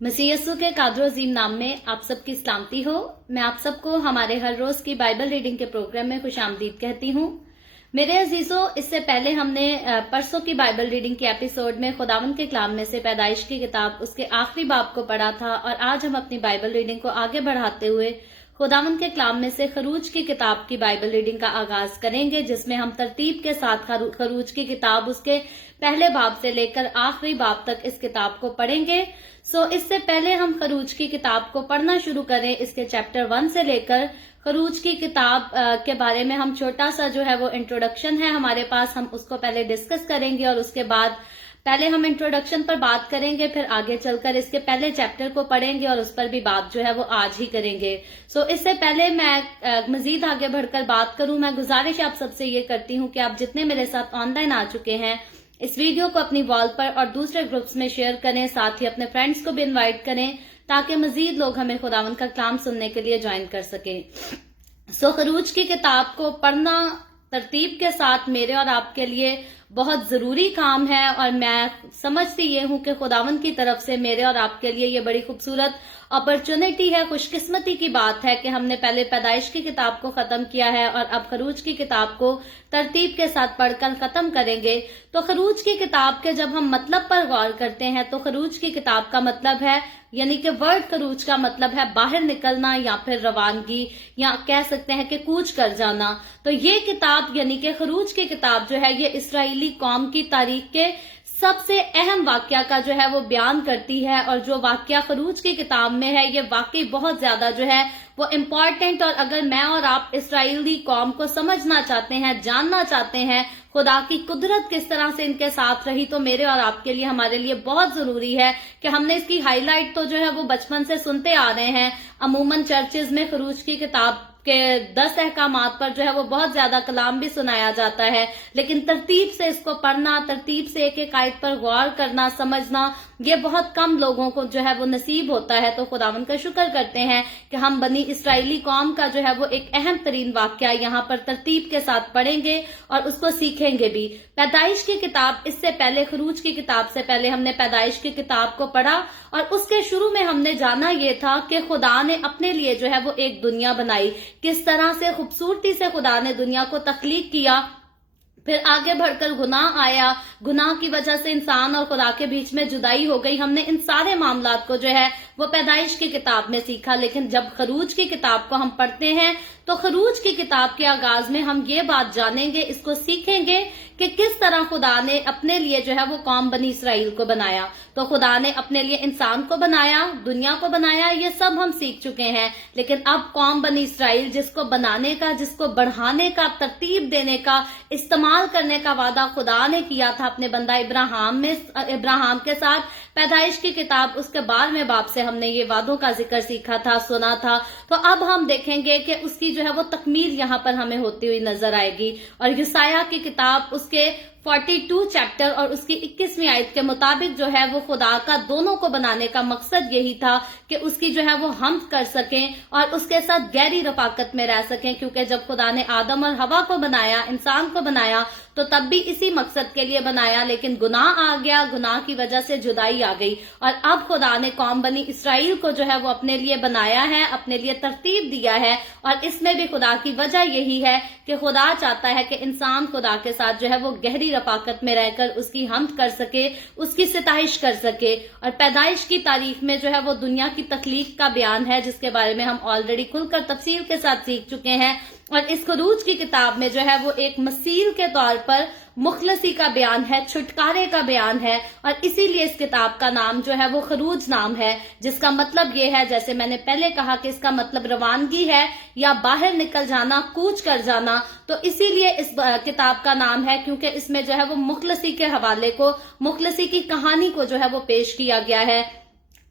मसीह यस्सु के कादर अजीम नाम में आप सबकी सलामती हो। मैं आप सबको हमारे हर रोज की बाइबल रीडिंग के प्रोग्राम में खुशामदीद कहती हूँ। मेरे अजीजों, इससे पहले हमने परसों की बाइबल रीडिंग के एपिसोड में खुदावंद के कलाम में से पैदाइश की किताब उसके आखिरी बाब को पढ़ा था और आज हम अपनी बाइबल रीडिंग को आगे बढ़ाते हुए खुदावंद के कलाम में से खरूज की किताब की बाइबल रीडिंग का आगाज करेंगे, जिसमें हम तरतीब के साथ खरूज की किताब उसके पहले बाब से लेकर आखिरी बाब तक इस किताब को पढ़ेंगे। इससे पहले हम खरूज की किताब को पढ़ना शुरू करें, इसके चैप्टर 1 से लेकर खरूज की किताब के बारे में हम छोटा सा जो है वो इंट्रोडक्शन है हमारे पास, हम उसको पहले डिस्कस करेंगे और उसके बाद पहले हम इंट्रोडक्शन पर बात करेंगे, फिर आगे चलकर इसके पहले चैप्टर को पढ़ेंगे और उस पर भी बात जो है वो आज ही करेंगे। इससे पहले मैं मजीद आगे बढ़कर बात करूं, मैं गुजारिश आप सबसे ये करती हूं कि आप जितने मेरे साथ ऑनलाइन आ चुके हैं इस वीडियो को अपनी वॉल पर और दूसरे ग्रुप्स में शेयर करें, साथ ही अपने फ्रेंड्स को भी इनवाइट करें ताकि मजीद लोग हमें खुदावंद का कलाम सुनने के लिए ज्वाइन कर सकें। खरूज की किताब को पढ़ना तरतीब के साथ मेरे और आपके लिए बहुत जरूरी काम है और मैं समझती ये हूं कि खुदावंद की तरफ से मेरे और आपके लिए ये बड़ी खूबसूरत अपॉर्चुनिटी है, खुशकिस्मती की बात है कि हमने पहले पैदाइश की किताब को खत्म किया है और अब खरूज की किताब को तरतीब के साथ पढ़कर खत्म करेंगे। खरूज की किताब के जब हम मतलब पर गौर करते हैं तो खरूज की किताब का मतलब है, यानी कि वर्ड खरूज का मतलब है बाहर निकलना या फिर रवानगी, या कह सकते हैं कि कूच कर जाना। ये किताब यानी कि खरूज की किताब जो है ये इसराइली कौम की तारीख के सबसे अहम वाक्या का जो है वो बयान करती है, और जो वाक्या खरूज की किताब में है ये वाकई बहुत ज्यादा जो है वो इम्पोर्टेंट, और अगर मैं और आप इसराइली कौम को समझना चाहते हैं, जानना चाहते हैं खुदा की कुदरत किस तरह से इनके साथ रही, तो मेरे और आपके लिए हमारे लिए बहुत जरूरी है कि हमने इसकी हाईलाइट तो जो है वो बचपन से सुनते आ रहे हैं। अमूमन चर्चेज में खरूज की किताब के 10 अहकामात पर जो है वो बहुत ज्यादा कलाम भी सुनाया जाता है, लेकिन तरतीब से इसको पढ़ना, तरतीब से एक एक आयत पर गौर करना, समझना, ये बहुत कम लोगों को जो है वो नसीब होता है। तो खुदावंद का शुक्र करते हैं कि हम बनी इसराइली कौम का जो है वो एक अहम तरीन वाक्या यहाँ पर तरतीब के साथ पढ़ेंगे और उसको सीखेंगे भी। पैदाइश की किताब, इससे पहले खरूज की किताब से पहले हमने पैदाइश की किताब को पढ़ा और उसके शुरू में हमने जाना ये था कि खुदा ने अपने लिए जो है वो एक दुनिया बनाई, किस तरह से खूबसूरती से खुदा ने दुनिया को तख्लीक किया। फिर आगे बढ़कर गुनाह आया, गुनाह की वजह से इंसान और खुदा के बीच में जुदाई हो गई। हमने इन सारे मामलात को जो है वो पैदाइश की किताब में सीखा, लेकिन जब खरूज की किताब को हम पढ़ते हैं तो खरूज की किताब के आगाज में हम ये बात जानेंगे, इसको सीखेंगे कि किस तरह खुदा ने अपने लिए जो है वो कौम बनी इसराइल को बनाया। तो खुदा ने अपने लिए इंसान को बनाया, दुनिया को बनाया, ये सब हम सीख चुके हैं, लेकिन अब कौम बनी इसराइल जिसको बनाने का, जिसको बढ़ाने का, तरतीब देने का, इस्तेमाल करने का वादा खुदा ने किया था अपने बंदा इब्राहिम के साथ। पैदाइश की किताब उसके 12वें बाब से हमने ये वादों का जिक्र सीखा था, सुना था। तो अब हम देखेंगे कि उसकी जो है वो तकमील यहाँ पर हमें होती हुई नजर आएगी। और यसाया की किताब उसके 42 चैप्टर और उसकी 21वीं आयत के मुताबिक जो है वो खुदा का दोनों को बनाने का मकसद यही था कि उसकी जो है वो हम्द कर सकें और उसके साथ गहरी रफाकत में रह सकें, क्योंकि जब खुदा ने आदम और हवा को बनाया, इंसान को बनाया, तो तब भी इसी मकसद के लिए बनाया, लेकिन गुनाह आ गया, गुनाह की वजह से जुदाई आ गई और अब खुदा ने कौम बनी इसराइल को जो है वो अपने लिए बनाया है, अपने लिए तरतीब दिया है। और इसमें भी खुदा की वजह यही है कि खुदा चाहता है कि इंसान खुदा के साथ जो है वो गहरी रफाकत में रहकर उसकी हम्द कर सके, उसकी सिताइश कर सके। और पैदाइश की तारीख में जो है वो दुनिया की तख्लीक का बयान है, जिसके बारे में हम ऑलरेडी खुलकर तफसील के साथ सीख चुके हैं। और इस खरूज की किताब में जो है वो एक मसील के तौर पर मुखलसी का बयान है, छुटकारे का बयान है, और इसीलिए इस किताब का नाम जो है वो खरूज नाम है, जिसका मतलब ये है, जैसे मैंने पहले कहा कि इसका मतलब रवानगी है या बाहर निकल जाना, कूच कर जाना। तो इसीलिए इस किताब का नाम है, क्योंकि इसमें जो है वो मुखलसी के हवाले को, मुखलसी की कहानी को जो है वो पेश किया गया है।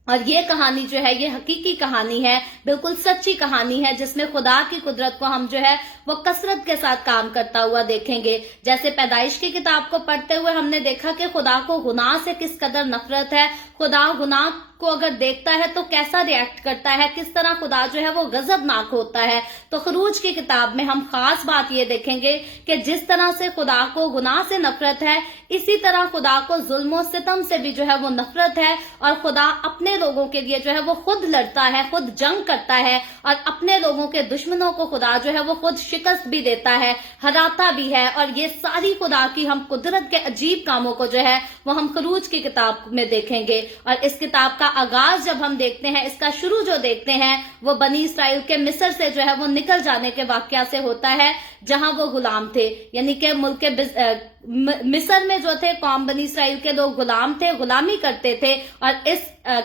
और ये कहानी जो है ये हकीकी कहानी है, बिल्कुल सच्ची कहानी है, जिसमें खुदा की कुदरत को हम जो है वो कसरत के साथ काम करता हुआ देखेंगे। जैसे पैदाइश की किताब को पढ़ते हुए हमने देखा कि खुदा को गुनाह से किस कदर नफरत है, खुदा गुनाह को अगर देखता है तो कैसा रिएक्ट करता है, किस तरह खुदा जो है वो गजबनाक होता है। तो खरूज की किताब में हम खास बात ये देखेंगे कि जिस तरह से खुदा को गुनाह से नफरत है, इसी तरह खुदा को जुल्म और सितम से भी जो है वो नफरत है, और खुदा اپنے لوگوں کے لیے جو ہے وہ خود لڑتا ہے, خود جنگ کرتا ہے, اور اپنے لوگوں کے دشمنوں کو خدا جو ہے وہ خود شکست بھی دیتا ہے, ہراتا بھی ہے. اور یہ ساری خدا کی ہم قدرت کے عجیب کاموں کو جو ہے وہ ہم خروج کی کتاب میں دیکھیں گے. اور اس کتاب کا آغاز جب ہم دیکھتے ہیں, اس کا شروع جو دیکھتے ہیں وہ بنی اسرائیل کے مصر سے جو ہے وہ نکل جانے کے واقعہ سے ہوتا ہے, جہاں وہ غلام تھے. یعنی کہ ملک مصر میں جو تھے قوم بنی اسرائیل کے لوگ غلام تھے, غلامی کرتے تھے. اور اس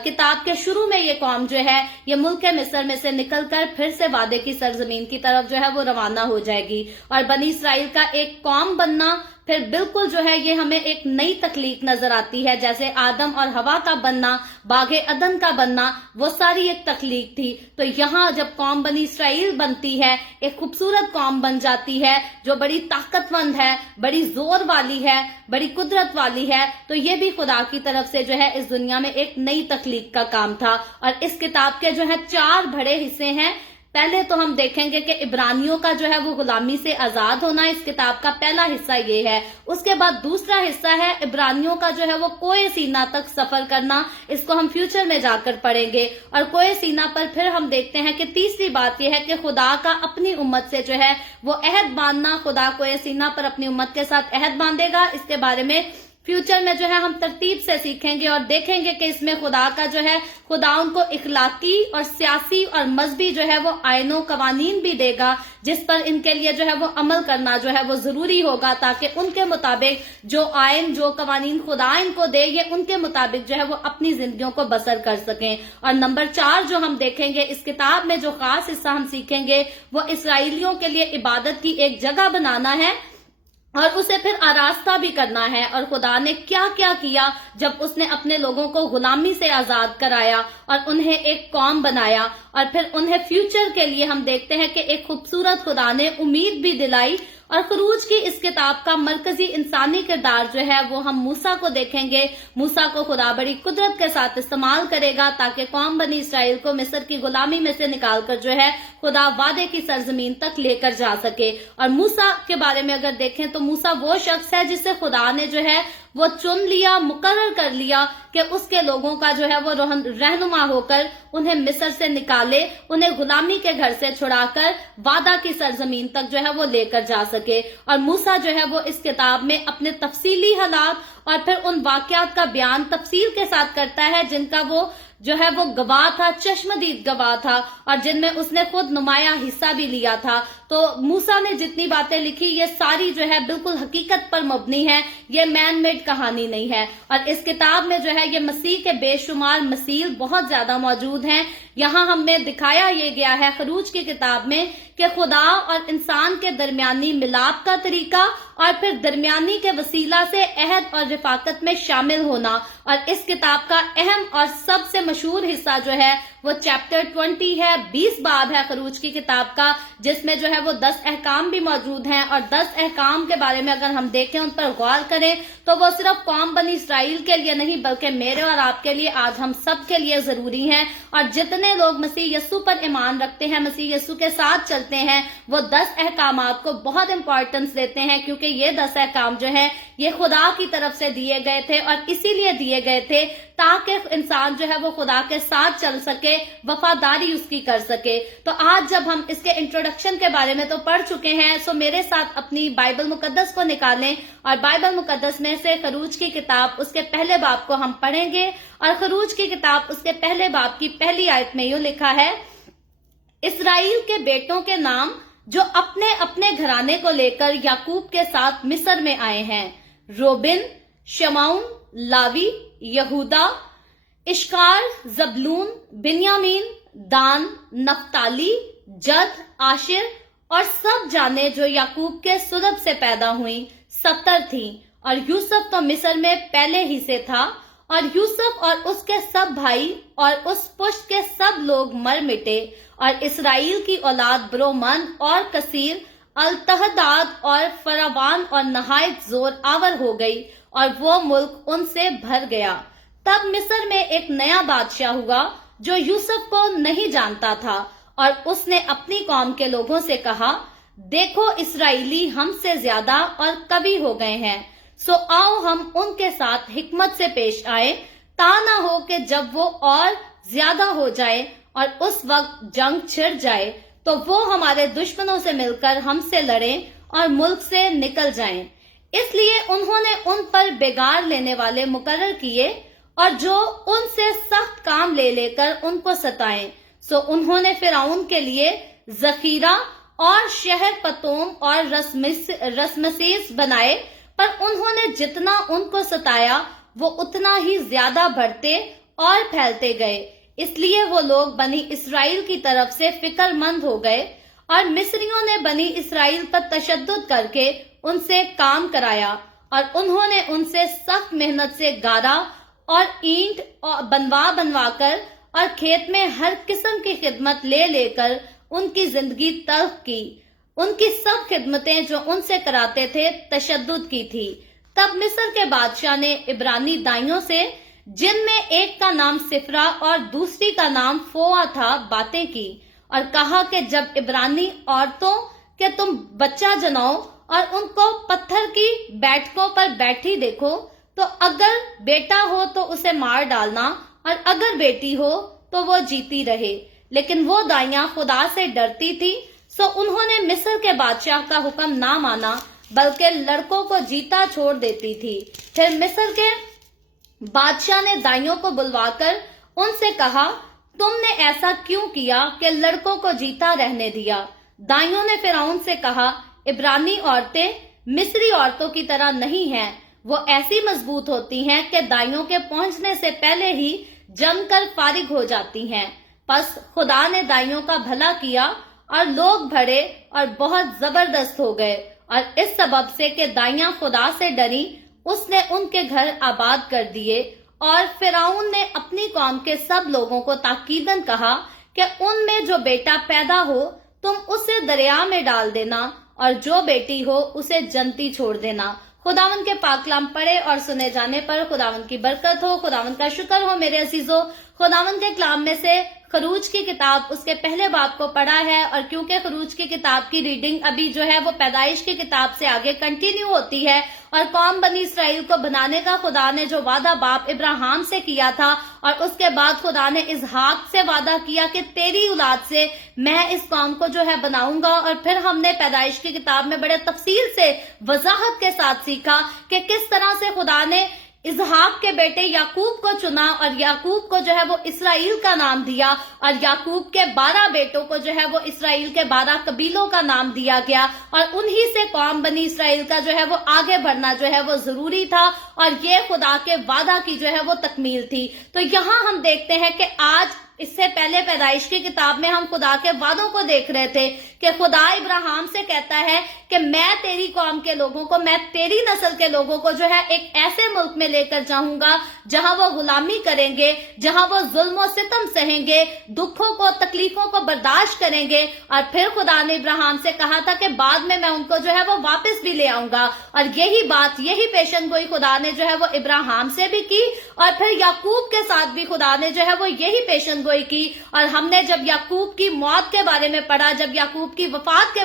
کتاب کے شروع میں یہ قوم جو ہے یہ ملک مصر میں سے نکل کر پھر سے وعدے کی سرزمین کی طرف جو ہے وہ روانہ ہو جائے گی. اور بنی اسرائیل کا ایک قوم بننا پھر بالکل جو ہے یہ ہمیں ایک نئی تخلیق نظر آتی ہے. جیسے آدم اور ہوا کا بننا, باغ عدن کا بننا, وہ ساری ایک تخلیق تھی. تو یہاں جب قوم بنی اسرائیل بنتی ہے, ایک خوبصورت قوم بن جاتی ہے جو بڑی طاقتور ہے, بڑی زور والی ہے, بڑی قدرت والی ہے, تو یہ بھی خدا کی طرف سے جو ہے اس دنیا میں ایک نئی تخلیق کا کام تھا. اور اس کتاب کے جو ہے 4 بڑے حصے ہیں. پہلے تو ہم دیکھیں گے کہ عبرانیوں کا جو ہے وہ غلامی سے آزاد ہونا, اس کتاب کا پہلا حصہ یہ ہے. اس کے بعد دوسرا حصہ ہے عبرانیوں کا جو ہے وہ کوہ سینا تک سفر کرنا, اس کو ہم فیوچر میں جا کر پڑھیں گے. اور کوہ سینا پر پھر ہم دیکھتے ہیں کہ تیسری بات یہ ہے کہ خدا کا اپنی امت سے جو ہے وہ عہد باندھنا. خدا کوہ سینا پر اپنی امت کے ساتھ عہد باندھے گا. اس کے بارے میں فیوچر میں جو ہے ہم ترتیب سے سیکھیں گے اور دیکھیں گے کہ اس میں خدا کا جو ہے خدا ان کو اخلاقی اور سیاسی اور مذہبی جو ہے وہ آئین و قوانین بھی دے گا, جس پر ان کے لیے جو ہے وہ عمل کرنا جو ہے وہ ضروری ہوگا, تاکہ ان کے مطابق جو آئین جو قوانین خدا ان کو دے, یہ ان کے مطابق جو ہے وہ اپنی زندگیوں کو بسر کر سکیں. اور نمبر 4 جو ہم دیکھیں گے اس کتاب میں, جو خاص حصہ ہم سیکھیں گے, وہ اسرائیلیوں کے لیے عبادت کی ایک جگہ بنانا ہے اور اسے پھر آراستہ بھی کرنا ہے. اور خدا نے کیا کیا کیا جب اس نے اپنے لوگوں کو غلامی سے آزاد کرایا اور انہیں ایک قوم بنایا, اور پھر انہیں فیوچر کے لیے ہم دیکھتے ہیں کہ ایک خوبصورت خدا نے امید بھی دلائی. اور خروج کی اس کتاب کا مرکزی انسانی کردار جو ہے وہ ہم موسیٰ کو دیکھیں گے. موسیٰ کو خدا بڑی قدرت کے ساتھ استعمال کرے گا تاکہ قوم بنی اسرائیل کو مصر کی غلامی میں سے نکال کر جو ہے خدا وعدے کی سرزمین تک لے کر جا سکے. اور موسیٰ کے بارے میں اگر دیکھیں تو موسیٰ وہ شخص ہے جسے خدا نے جو ہے وہ چن لیا, مقرر کر لیا کہ اس کے لوگوں کا جو ہے وہ رہنما ہو کر انہیں مصر سے نکالے, انہیں غلامی کے گھر سے چھڑا کر وعدہ کی سرزمین تک جو ہے وہ لے کر جا سکے. اور موسیٰ جو ہے وہ اس کتاب میں اپنے تفصیلی حالات اور پھر ان واقعات کا بیان تفصیل کے ساتھ کرتا ہے جن کا وہ جو ہے وہ گواہ تھا, چشمدید گواہ تھا, اور جن میں اس نے خود نمایاں حصہ بھی لیا تھا. تو موسیٰ نے جتنی باتیں لکھی یہ ساری جو ہے بالکل حقیقت پر مبنی ہے, یہ مین میڈ کہانی نہیں ہے. اور اس کتاب میں جو ہے یہ مسیح کے بے شمار مثیل بہت زیادہ موجود ہیں. یہاں ہمیں دکھایا یہ گیا ہے خروج کی کتاب میں کہ خدا اور انسان کے درمیانی ملاپ کا طریقہ اور پھر درمیانی کے وسیلہ سے عہد اور رفاقت میں شامل ہونا. اور اس کتاب کا اہم اور سب سے مشہور حصہ جو ہے وہ چیپٹر 20 ہے, 20 باب ہے خروج کی کتاب کا, جس میں جو ہے وہ 10 احکام بھی موجود ہیں. اور 10 احکام کے بارے میں اگر ہم دیکھیں, ان پر غور کریں, تو وہ صرف قوم بنی اسرائیل کے لیے نہیں بلکہ میرے اور آپ کے لیے, آج ہم سب کے لیے ضروری ہیں. اور جتنے لوگ مسیح یسوع پر ایمان رکھتے ہیں, مسیح یسوع کے ساتھ چلتے ہیں, وہ 10 احکامات کو بہت امپورٹنس دیتے ہیں, کیونکہ یہ 10 احکام جو ہے یہ خدا کی طرف سے دیے گئے تھے, اور اسی لیے دیے گئے تھے تاکہ انسان جو ہے وہ خدا کے ساتھ چل سکے, وفاداری اس کی کر سکے. تو آج جب ہم اس کے انٹروڈکشن کے بارے میں تو پڑھ چکے ہیں, سو میرے ساتھ اپنی بائبل مقدس کو نکالیں اور بائبل مقدس میں سے خروج کی کتاب اس کے پہلے باب کو ہم پڑھیں گے. اور خروج کی کتاب اس کے پہلے باب کی پہلی آیت میں یوں لکھا ہے, اسرائیل کے بیٹوں کے نام جو اپنے اپنے گھرانے کو لے کر یعقوب کے ساتھ مصر میں آئے ہیں, روبن, شمعون, لاوی, یہودا, اشکار, زبلون, بنیامین, دان, نفتالی, جد, آشر, اور سب جانے جو یعقوب کے سلب سے پیدا ہوئیں 70 تھیں. اور یوسف تو مصر میں پہلے ہی سے تھا, اور یوسف اور اس کے سب بھائی اور اس پشت کے سب لوگ مر مٹے. اور اسرائیل کی اولاد برومن اور کثیر, التحداد اور فراوان اور نہایت زور آور ہو گئی, اور وہ ملک ان سے بھر گیا. تب مصر میں ایک نیا بادشاہ ہوا جو یوسف کو نہیں جانتا تھا, اور اس نے اپنی قوم کے لوگوں سے کہا, دیکھو اسرائیلی ہم سے زیادہ اور کبھی ہو گئے ہیں, سو آؤ ہم ان کے ساتھ حکمت سے پیش آئیں تا نہ ہو کہ جب وہ اور زیادہ ہو جائے اور اس وقت جنگ چھڑ جائے تو وہ ہمارے دشمنوں سے مل کر ہم سے لڑیں اور ملک سے نکل جائیں۔ اس لیے انہوں نے ان پر بگاڑ لینے والے مقرر کیے اور جو ان سے سخت کام لے لے کر ان کو ستائیں۔ سو انہوں نے فرعون کے لیے ذخیرہ اور شہر پتوم اور رسمسیس بنائے، پر انہوں نے جتنا ان کو ستایا وہ اتنا ہی زیادہ بڑھتے اور پھیلتے گئے۔ اس لیے وہ لوگ بنی اسرائیل کی طرف سے فکر مند ہو گئے اور مصریوں نے بنی اسرائیل پر تشدد کر کے ان سے کام کرایا اور انہوں نے ان سے سخت محنت سے گارا اور اینٹ بنوا کر اور کھیت میں ہر قسم کی خدمت لے لے کر ان کی زندگی تلخ کی۔ ان کی سب خدمتیں جو ان سے کراتے تھے تشدد کی تھی۔ تب مصر کے بادشاہ نے عبرانی دائیوں سے، جن میں ایک کا نام سفرا اور دوسری کا نام فوا تھا، باتیں کی اور کہا کہ جب عبرانی عورتوں کہ تم بچہ جناؤ اور ان کو پتھر کی بیٹھکوں پر بیٹھی دیکھو، تو اگر بیٹا ہو تو اسے مار ڈالنا اور اگر بیٹی ہو تو وہ جیتی رہے۔ لیکن وہ دائیاں خدا سے ڈرتی تھی، سو انہوں نے مصر کے بادشاہ کا حکم نہ مانا بلکہ لڑکوں کو جیتا چھوڑ دیتی تھی۔ پھر مصر کے بادشاہ نے دائیوں کو بلوا کر ان سے کہا، تم نے ایسا کیوں کیا کہ لڑکوں کو جیتا رہنے دیا؟ دائیوں نے فرعون سے کہا، عبرانی عورتیں مصری عورتوں کی طرح نہیں ہیں، وہ ایسی مضبوط ہوتی ہیں کہ دائیوں کے پہنچنے سے پہلے ہی جم کر فارغ ہو جاتی ہیں۔ پس خدا نے دائیوں کا بھلا کیا اور لوگ بڑھے اور بہت زبردست ہو گئے، اور اس سبب سے کہ دائیاں خدا سے ڈری اس نے ان کے گھر آباد کر دیے۔ اور فرعون نے اپنی قوم کے سب لوگوں کو تاکیداً کہا کہ ان میں جو بیٹا پیدا ہو تم اسے دریا میں ڈال دینا اور جو بیٹی ہو اسے جنتی چھوڑ دینا۔ خداوند کے پاک کلام پڑھے اور سنے جانے پر خداوند کی برکت ہو، خداوند کا شکر ہو۔ میرے عزیزو، خداوند کے کلام میں سے خروج کی کتاب اس کے پہلے باب کو پڑھا ہے، اور کیونکہ خروج کی کتاب کی ریڈنگ ابھی جو ہے وہ پیدائش کی کتاب سے آگے کنٹینیو ہوتی ہے، اور قوم بنی اسرائیل کو بنانے کا خدا نے جو وعدہ باپ ابراہیم سے کیا تھا، اور اس کے بعد خدا نے اسحاق سے وعدہ کیا کہ تیری اولاد سے میں اس قوم کو جو ہے بناؤں گا۔ اور پھر ہم نے پیدائش کی کتاب میں بڑے تفصیل سے وضاحت کے ساتھ سیکھا کہ کس طرح سے خدا نے اسحاق کے بیٹے یعقوب کو چنا اور یعقوب کو جو ہے وہ اسرائیل کا نام دیا، اور یعقوب کے 12 بیٹوں کو جو ہے وہ اسرائیل کے 12 قبیلوں کا نام دیا گیا، اور انہی سے قوم بنی اسرائیل کا جو ہے وہ آگے بڑھنا جو ہے وہ ضروری تھا، اور یہ خدا کے وعدہ کی جو ہے وہ تکمیل تھی۔ تو یہاں ہم دیکھتے ہیں کہ آج اس سے پہلے پیدائش کی کتاب میں ہم خدا کے وعدوں کو دیکھ رہے تھے کہ خدا ابراہیم سے کہتا ہے کہ میں تیری قوم کے لوگوں کو، میں تیری نسل کے لوگوں کو جو ہے ایک ایسے ملک میں لے کر جاؤں گا جہاں وہ غلامی کریں گے، جہاں وہ ظلم و ستم سہیں گے، دکھوں کو، تکلیفوں کو برداشت کریں گے۔ اور پھر خدا نے ابراہیم سے کہا تھا کہ بعد میں ان کو جو ہے وہ واپس بھی لے آؤں گا، اور یہی بات، یہی پیشن گوئی خدا نے جو ہے وہ ابراہیم سے بھی کی، اور پھر یعقوب کے ساتھ بھی خدا نے جو ہے وہ یہی پیشن گوئی کی۔ اور ہم نے جب یعقوب کی موت کے بارے میں پڑھا، جب یعقوب کی وفات کے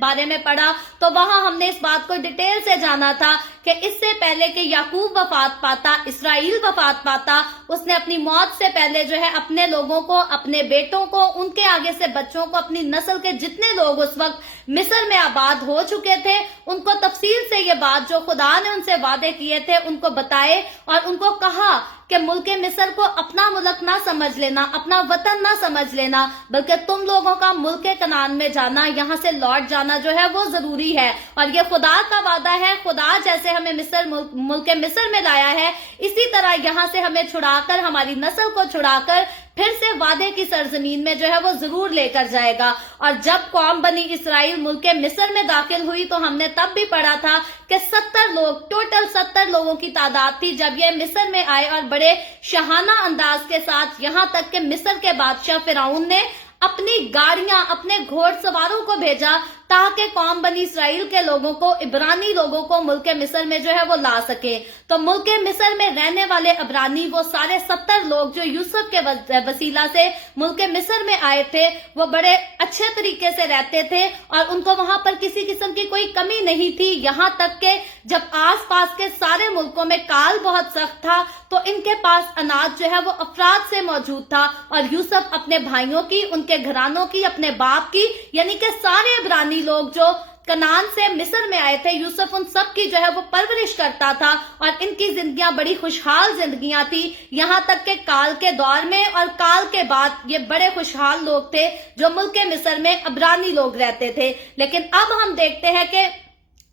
بارے میں پڑھا، تو وہاں ہم نے اس بات کو ڈیٹیل سے جانا تھا کہ اس سے پہلے کہ یعقوب وفات پاتا، اسرائیل وفات پاتا، اس نے اپنی موت سے پہلے جو ہے اپنے لوگوں کو، اپنے بیٹوں کو، ان کے آگے سے بچوں کو، اپنی نسل کے جتنے لوگ اس وقت مصر میں آباد ہو چکے تھے، ان کو تفصیل سے یہ بات جو خدا نے ان سے وعدے کیے تھے ان کو بتائے، اور ان کو کہا کہ ملک مصر کو اپنا ملک نہ سمجھ لینا، اپنا وطن نہ سمجھ لینا، بلکہ تم لوگوں کا ملک کنعان میں جانا، یہاں سے لوٹ جانا جو ہے وہ ضروری ہے۔ اور یہ خدا کا وعدہ ہے۔ خدا جیسے ہمیں ملک مصر میں لایا ہے، اسی طرح یہاں سے ہمیں چھڑا کر، ہماری نسل کو چھڑا کر پھر سے وعدے کی سرزمین میں جو ہے وہ ضرور لے کر جائے گا۔ اور جب قوم بنی اسرائیل ملک مصر میں داخل ہوئی تو ہم نے تب بھی پڑھا تھا کہ 70 لوگ، ٹوٹل 70 لوگوں کی تعداد تھی جب یہ مصر میں آئے، اور بڑے شاہانہ انداز کے ساتھ، یہاں تک کہ مصر کے بادشاہ فرعون نے اپنی گاڑیاں، اپنے گھوڑ سواروں کو بھیجا ताकि कौम बनी इसराइल के लोगों को, इब्रानी लोगों को मुल्क मिस्र में जो है वो ला सके। तो मुल्क मिस्र में रहने वाले इब्रानी वो सारे 70 लोग जो यूसुफ के वसीला से मुल्क मिस्र में आए थे, वो बड़े अच्छे तरीके से रहते थे और उनको वहां पर किसी किस्म की कोई कमी नहीं थी। यहां तक के जब आसपास के सारे मुल्कों में काल बहुत सख्त था तो इनके पास अनाज जो है वो अफराद से मौजूद था और यूसुफ अपने भाइयों की, उनके घरानों की, अपने बाप की, यानी कि सारे इब्रानी लोग जो कनान से मिस्र में आए थे, यूसुफ उन सब की जो है वो परवरिश करता था और इनकी जिंदगियां बड़ी खुशहाल जिंदगियां थी। यहां तक के काल के दौर में और काल के बाद ये बड़े खुशहाल लोग थे जो मुल्क मिस्र में इब्रानी लोग रहते थे। लेकिन अब हम देखते हैं कि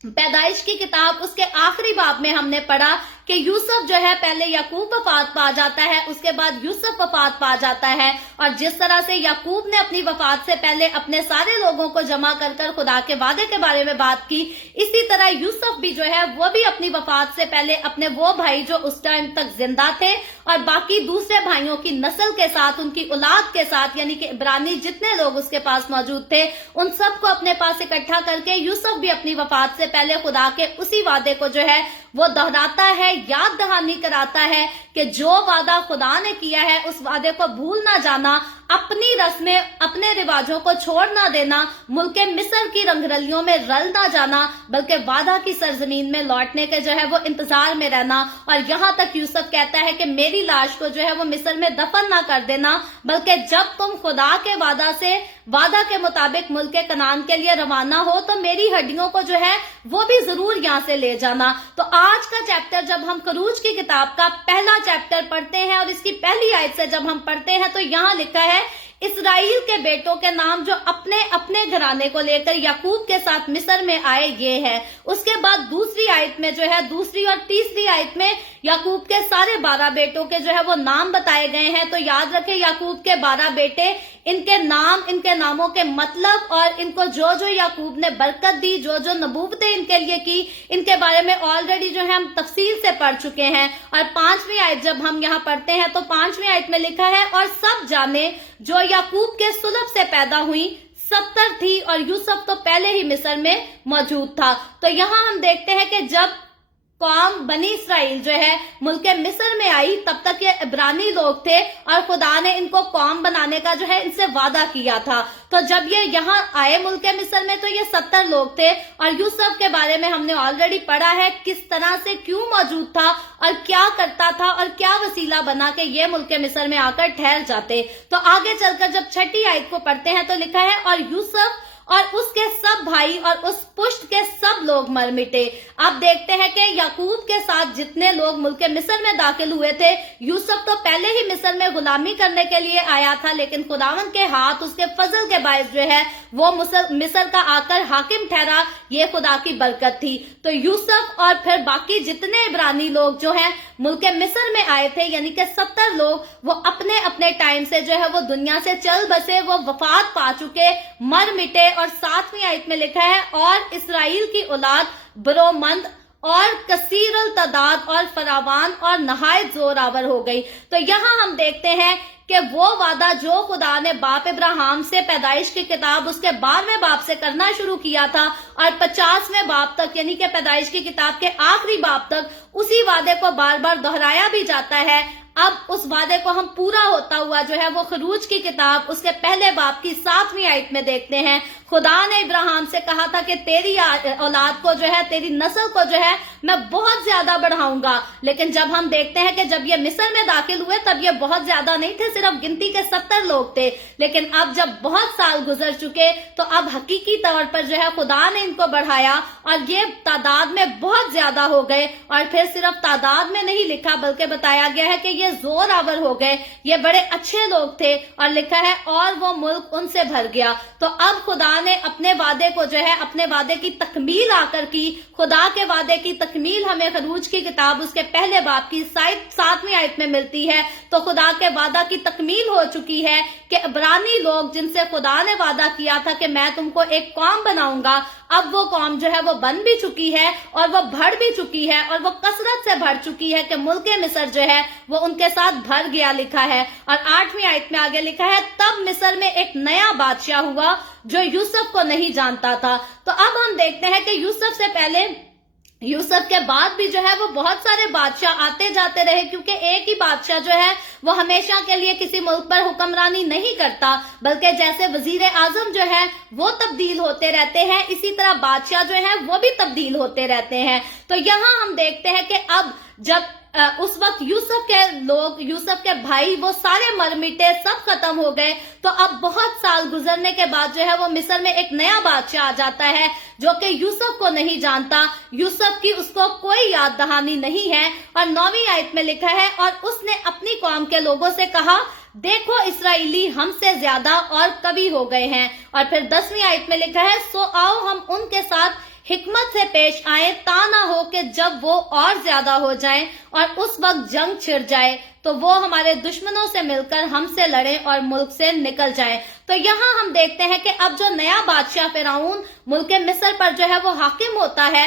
पैदाइश की किताब उसके आखिरी बाब में हमने पढ़ा कि यूसुफ जो है पहले याकूब वफात पा जाता है, उसके बाद यूसुफ वफात पा जाता है और जिस तरह से याकूब ने अपनी वफात से पहले अपने सारे लोगों को जमा कर खुदा के वादे के बारे में बात की, इसी तरह यूसुफ भी जो है वो भी अपनी वफात से पहले अपने वो भाई जो उस टाइम तक जिंदा थे और बाकी दूसरे भाइयों की नस्ल के साथ, उनकी औलाद के साथ, यानी कि इब्रानी जितने लोग उसके पास मौजूद थे उन सबको अपने पास इकट्ठा करके यूसुफ भी अपनी वफात से पहले खुदा के उसी वादे को जो है वो दोहराता है, याद दहानी कराता है कि जो वादा खुदा ने किया है उस वादे को भूल ना जाना, अपनी रस्में, अपने रिवाजों को छोड़ ना देना, मुल्क मिस्र की रंगरलियों में रल ना जाना, बल्कि वादा की सरजमीन में लौटने के जो है वो इंतजार में रहना। और यहाँ तक यूसुफ कहता है कि मेरी लाश को जो है वो मिस्र में दफन ना कर देना, बल्कि जब तुम खुदा के वादा के मुताबिक मुल्क कनान के लिए रवाना हो तो मेरी हड्डियों को जो है वो भी जरूर यहाँ से ले जाना। तो आज का चैप्टर जब हम खरूज की किताब का पहला चैप्टर पढ़ते हैं और इसकी पहली आयत से जब हम पढ़ते हैं तो यहाँ लिखा है, इसराइल के बेटों के नाम जो अपने अपने घराने को लेकर याकूब के साथ मिस्र में आए ये है। उसके बाद दूसरी आयत में जो है, दूसरी और तीसरी आयत में याकूब के सारे 12 बेटों के जो है वो नाम बताए गए हैं। तो याद रखें, याकूब के 12 बेटे, इनके नाम, इनके नामों के मतलब और इनको जो जो याकूब ने बरकत दी, जो जो नबूवतें इनके लिए की, इनके बारे में ऑलरेडी जो है हम तफसील से पढ़ चुके हैं। और 5वीं आयत जब हम यहाँ पढ़ते हैं तो 5वीं आयत में लिखा है, और सब जाने जो याकूब के सुलभ से पैदा हुई 70 थी और यूसुफ तो पहले ही मिस्र में मौजूद था। तो यहाँ हम देखते हैं कि जब कौम बनी इसराइल जो है मुल्क मिस्र में आई तब तक ये इब्रानी लोग थे और खुदा ने इनको कौम बनाने का जो है इनसे वादा किया था। तो जब ये यहाँ आए मुल्क मिस्र में तो ये 70 लोग थे और यूसुफ के बारे में हमने ऑलरेडी पढ़ा है, किस तरह से क्यों मौजूद था और क्या करता था और क्या वसीला बना के ये मुल्क मिस्र में आकर ठहर जाते। तो आगे चलकर जब 6ठी आयत को पढ़ते हैं तो लिखा है, और यूसुफ और उसके सब भाई और उस पुष्ट के सब लोग मर मिटे। अब देखते हैं कि याकूब के साथ जितने लोग मुल्क मिस्र में दाखिल हुए थे, यूसुफ तो पहले ही मिस्र में गुलामी करने के लिए आया था, लेकिन खुदावंद के हाथ, उसके फजल के बायस जो है वो मिस्र का आकर हाकिम ठहरा। ये खुदा की बरकत थी। तो यूसुफ और फिर बाकी जितने इब्रानी लोग जो हैं मुल्क मिस्र में आए थे, यानी कि 70 लोग, वो अपने अपने टाइम से जो है वो दुनिया से चल बसे, वो वफात पा चुके, मर मिटे। और 7वीं आयत में लिखा है, और इसराइल की औलाद बरोमंद और कसीरल तादाद और फरावान और नहायत जोरावर हो गई। तो यहाँ हम देखते हैं कि वो वादा जो खुदा ने बाप इब्राहिम से पैदाइश की किताब उसके 12वें बाब से करना शुरू किया था और 50वें बाब तक, यानी कि पैदाइश की किताब के आखिरी बाब तक उसी वादे को बार बार दोहराया भी जाता है। अब उस वादे को हम पूरा होता हुआ जो है वो खरूज की किताब उसके पहले बाब की 7वीं आयत में देखते हैं। खुदा ने इब्राहिम से कहा था कि तेरी औलाद को जो है, तेरी नस्ल को जो है मैं बहुत ज्यादा बढ़ाऊंगा। लेकिन जब हम देखते हैं कि जब ये मिस्र में दाखिल हुए तब ये बहुत ज्यादा नहीं थे, सिर्फ गिनती के 70 लोग थे। लेकिन अब जब बहुत साल गुजर चुके तो अब हकीकी तौर पर जो है खुदा ने इनको बढ़ाया और ये तादाद में बहुत ज्यादा हो गए। और फिर सिर्फ तादाद में नहीं लिखा बल्कि बताया गया है कि ये जोर आवर हो गए, ये बड़े अच्छे लोग थे। और लिखा है और वो मुल्क उनसे भर गया। तो अब खुदा ने अपने वादे को जो है, अपने वादे की तकमील आकर की, खुदा के वादे की तकमील हमें खरूज की किताब उसके पहले बाब की 7वीं आयत में मिलती है। तो खुदा के वादा की तकमील हो चुकी है कि इब्रानी लोग जिनसे खुदा ने वादा किया था कि मैं तुमको एक कौम बनाऊंगा, अब वो कौम जो है वो बन भी चुकी है और वो बढ़ भी चुकी है और वो कसरत से बढ़ चुकी है कि मुल्क मिस्र जो है वो उनके साथ भर गया, लिखा है। और 8वीं आयत में आगे लिखा है, तब मिस्र में एक नया बादशाह हुआ जो यूसुफ को नहीं जानता था। तो अब हम देखते हैं कि यूसुफ से पहले, यूसुफ के बाद भी जो है वो बहुत सारे बादशाह आते जाते रहे, क्योंकि एक ही बादशाह जो है वो हमेशा के लिए किसी मुल्क पर हुक्मरानी नहीं करता, बल्कि जैसे वजीर आजम जो है वो तब्दील होते रहते हैं, इसी तरह बादशाह जो है वो भी तब्दील होते रहते हैं। तो यहाँ हम देखते हैं कि अब जब उस वक्त यूसुफ के लोग, यूसुफ के भाई वो सारे मर मिटे, सब खत्म हो गए। तो अब बहुत साल गुजरने के बाद जो है वो मिस्र में एक नया बादशाह आ जाता है जो कि यूसुफ को नहीं जानता, यूसुफ की उसको कोई याद दहानी नहीं है। और 9वीं आयत में लिखा है, और उसने अपनी कौम के लोगों से कहा, देखो इस्राएली हमसे ज्यादा और कवि हो गए हैं। और फिर 10वीं आयत में लिखा है, सो आओ हम उनके साथ हिकमत से पेश आए, ता ना हो कि जब वो और ज्यादा हो जाएं और उस वक्त जंग छिड़ जाए तो वो हमारे दुश्मनों से मिलकर हमसे लड़े और मुल्क से निकल जाए। तो यहाँ हम देखते हैं कि अब जो नया बादशाह फिरौन मुल्क मिस्र पर जो है वो हाकिम होता है,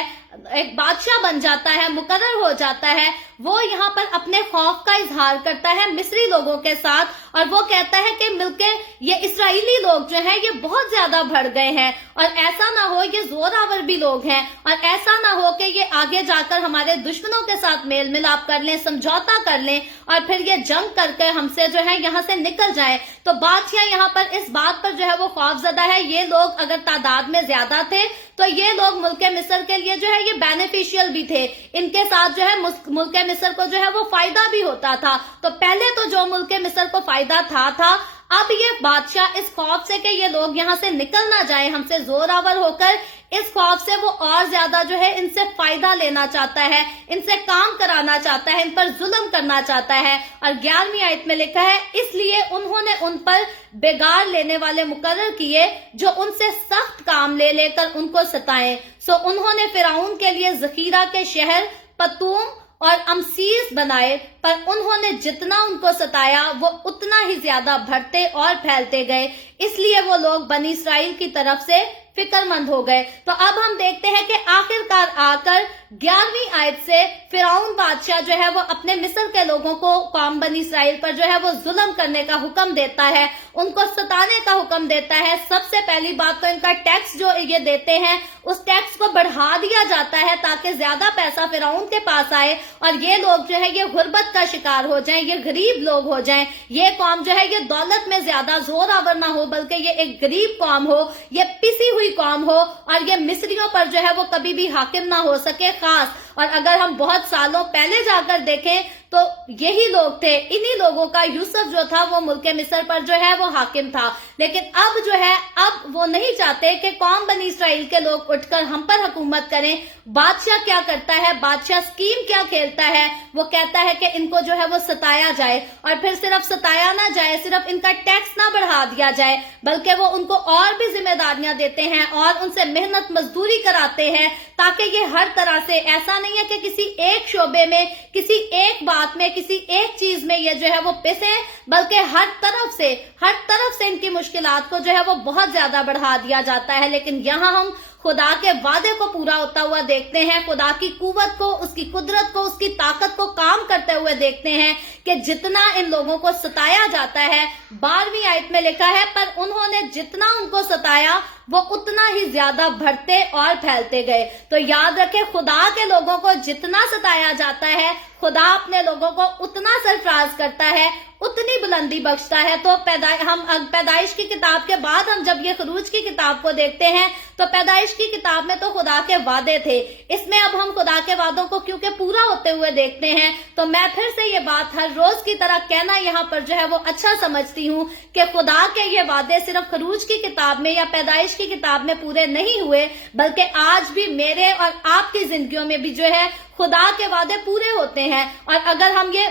एक बादशाह बन जाता है, मुकर्रर हो जाता है, वो यहाँ पर अपने खौफ का इजहार करता है मिस्री लोगों के साथ और वो कहता है कि मिलके ये इस्राएली लोग जो हैं ये बहुत ज्यादा बढ़ गए हैं और ऐसा ना हो, ये जोरावर भी लोग हैं और ऐसा ना हो कि ये आगे जाकर हमारे दुश्मनों के साथ मेल मिलाप कर लें, समझौता कर लें और फिर ये जंग करके हमसे जो है यहाँ से निकल जाए। तो बादशाह यहाँ पर इस बात पर जो है वो खौफजदा है, ये लोग अगर तादाद में ज्यादा थे तो ये लोग मुल्क मिस्र के लिए जो है ये बेनिफिशियल भी थे, इनके साथ जो है मुल्क मिस्र को जो है वो फायदा भी होता था। तो पहले तो जो मुल्क मिस्र को फायदा था, अब ये बादशाह इस खौफ से कि ये लोग यहाँ से निकल ना जाए हमसे जोरावर होकर, इस खौफ से वो और ज्यादा जो है इनसे फायदा लेना चाहता है, इनसे काम कराना चाहता है, इन पर जुल्म करना चाहता है। और 11वीं आयत में लिखा है, इसलिए उन्होंने उन पर बेगार लेने वाले मुकर्रर किए जो उनसे सख्त काम ले लेकर उनको सताएं। सो उन्होंने फिरौन के लिए जखीरा के शहर पतूम और अमसीस बनाए, पर उन्होंने जितना उनको सताया वो उतना ही ज्यादा बढ़ते और फैलते गए, इसलिए वो लोग बनी इस्राइल की तरफ से फिक्रमंद हो गए। तो अब हम देखते हैं कि आखिरकार आकर 11वीं आयत से फिरौन बादशाह जो है वो अपने मिस्र के लोगों को, कौम बनी इस्राइल पर जो है वो जुल्म करने का हुक्म देता है, उनको सताने का हुक्म देता है। सबसे पहली बात तो इनका टैक्स जो ये देते हैं उस टैक्स को बढ़ा दिया जाता है ताकि ज्यादा पैसा फिरौन के पास आए और ये लोग जो है ये गुर्बत का शिकार हो जाएं, ये गरीब लोग हो जाएं, ये कौम जो है ये दौलत में ज्यादा जोरावर ना हो बल्कि ये एक गरीब कौम हो, ये पिसी हुई कौम हो और ये मिस्रियों पर जो है वो कभी भी हाकिम ना हो सके खास। और अगर हम बहुत सालों पहले जाकर देखें तो यही लोग थे, इन्हीं लोगों का यूसुफ जो था वो मुल्क मिस्र पर जो है वो हाकिम था। लेकिन अब जो है अब वो नहीं चाहते कि कौम बनी इस्राइल के लोग उठकर हम पर हुकूमत करें। बादशाह क्या करता है, बादशाह स्कीम क्या खेलता है, वो कहता है कि इनको जो है वो सताया जाए और फिर सिर्फ सताया ना जाए, सिर्फ इनका टैक्स ना बढ़ा दिया जाए बल्कि वो उनको और भी जिम्मेदारियां देते हैं और उनसे मेहनत मजदूरी कराते हैं ताकि ये हर तरह से, ऐसा नहीं है कि किसी एक शोबे में, किसी एक बात में, किसी एक चीज में ये जो है वो पिसे, बल्कि हर तरफ से इनकी मुश्किलात को जो है वो बहुत ज्यादा बढ़ा दिया जाता है। लेकिन यहाँ हम खुदा के वादे को पूरा होता हुआ देखते हैं, खुदा की कुव्वत को, उसकी कुदरत को, उसकी ताकत को काम करते हुए देखते हैं कि जितना इन लोगों को सताया जाता है, 12वीं आयत में लिखा है, पर उन्होंने जितना उनको सताया वो उतना ही ज्यादा बढ़ते और फैलते गए। तो याद रखें, खुदा के लोगों को जितना सताया जाता है खुदा अपने लोगों को उतना सरफराज करता है, उतनी बुलंदी बख्शता है। तो पैदाइश की किताब के बाद हम जब ये खरूज की किताब को देखते हैं तो पैदाइश की किताब में तो खुदा के वादे थे, इसमें अब हम खुदा के वादों को क्योंकि पूरा होते हुए देखते हैं तो मैं फिर से ये बात हर रोज की तरह कहना यहाँ पर जो है वो अच्छा समझती हूँ कि खुदा के ये वादे सिर्फ खरूज की किताब में या पैदाइश की किताब में पूरे नहीं हुए बल्कि आज भी मेरे और आपकी जिंदगियों में भी जो है खुदा के वादे पूरे होते हैं। और अगर हम ये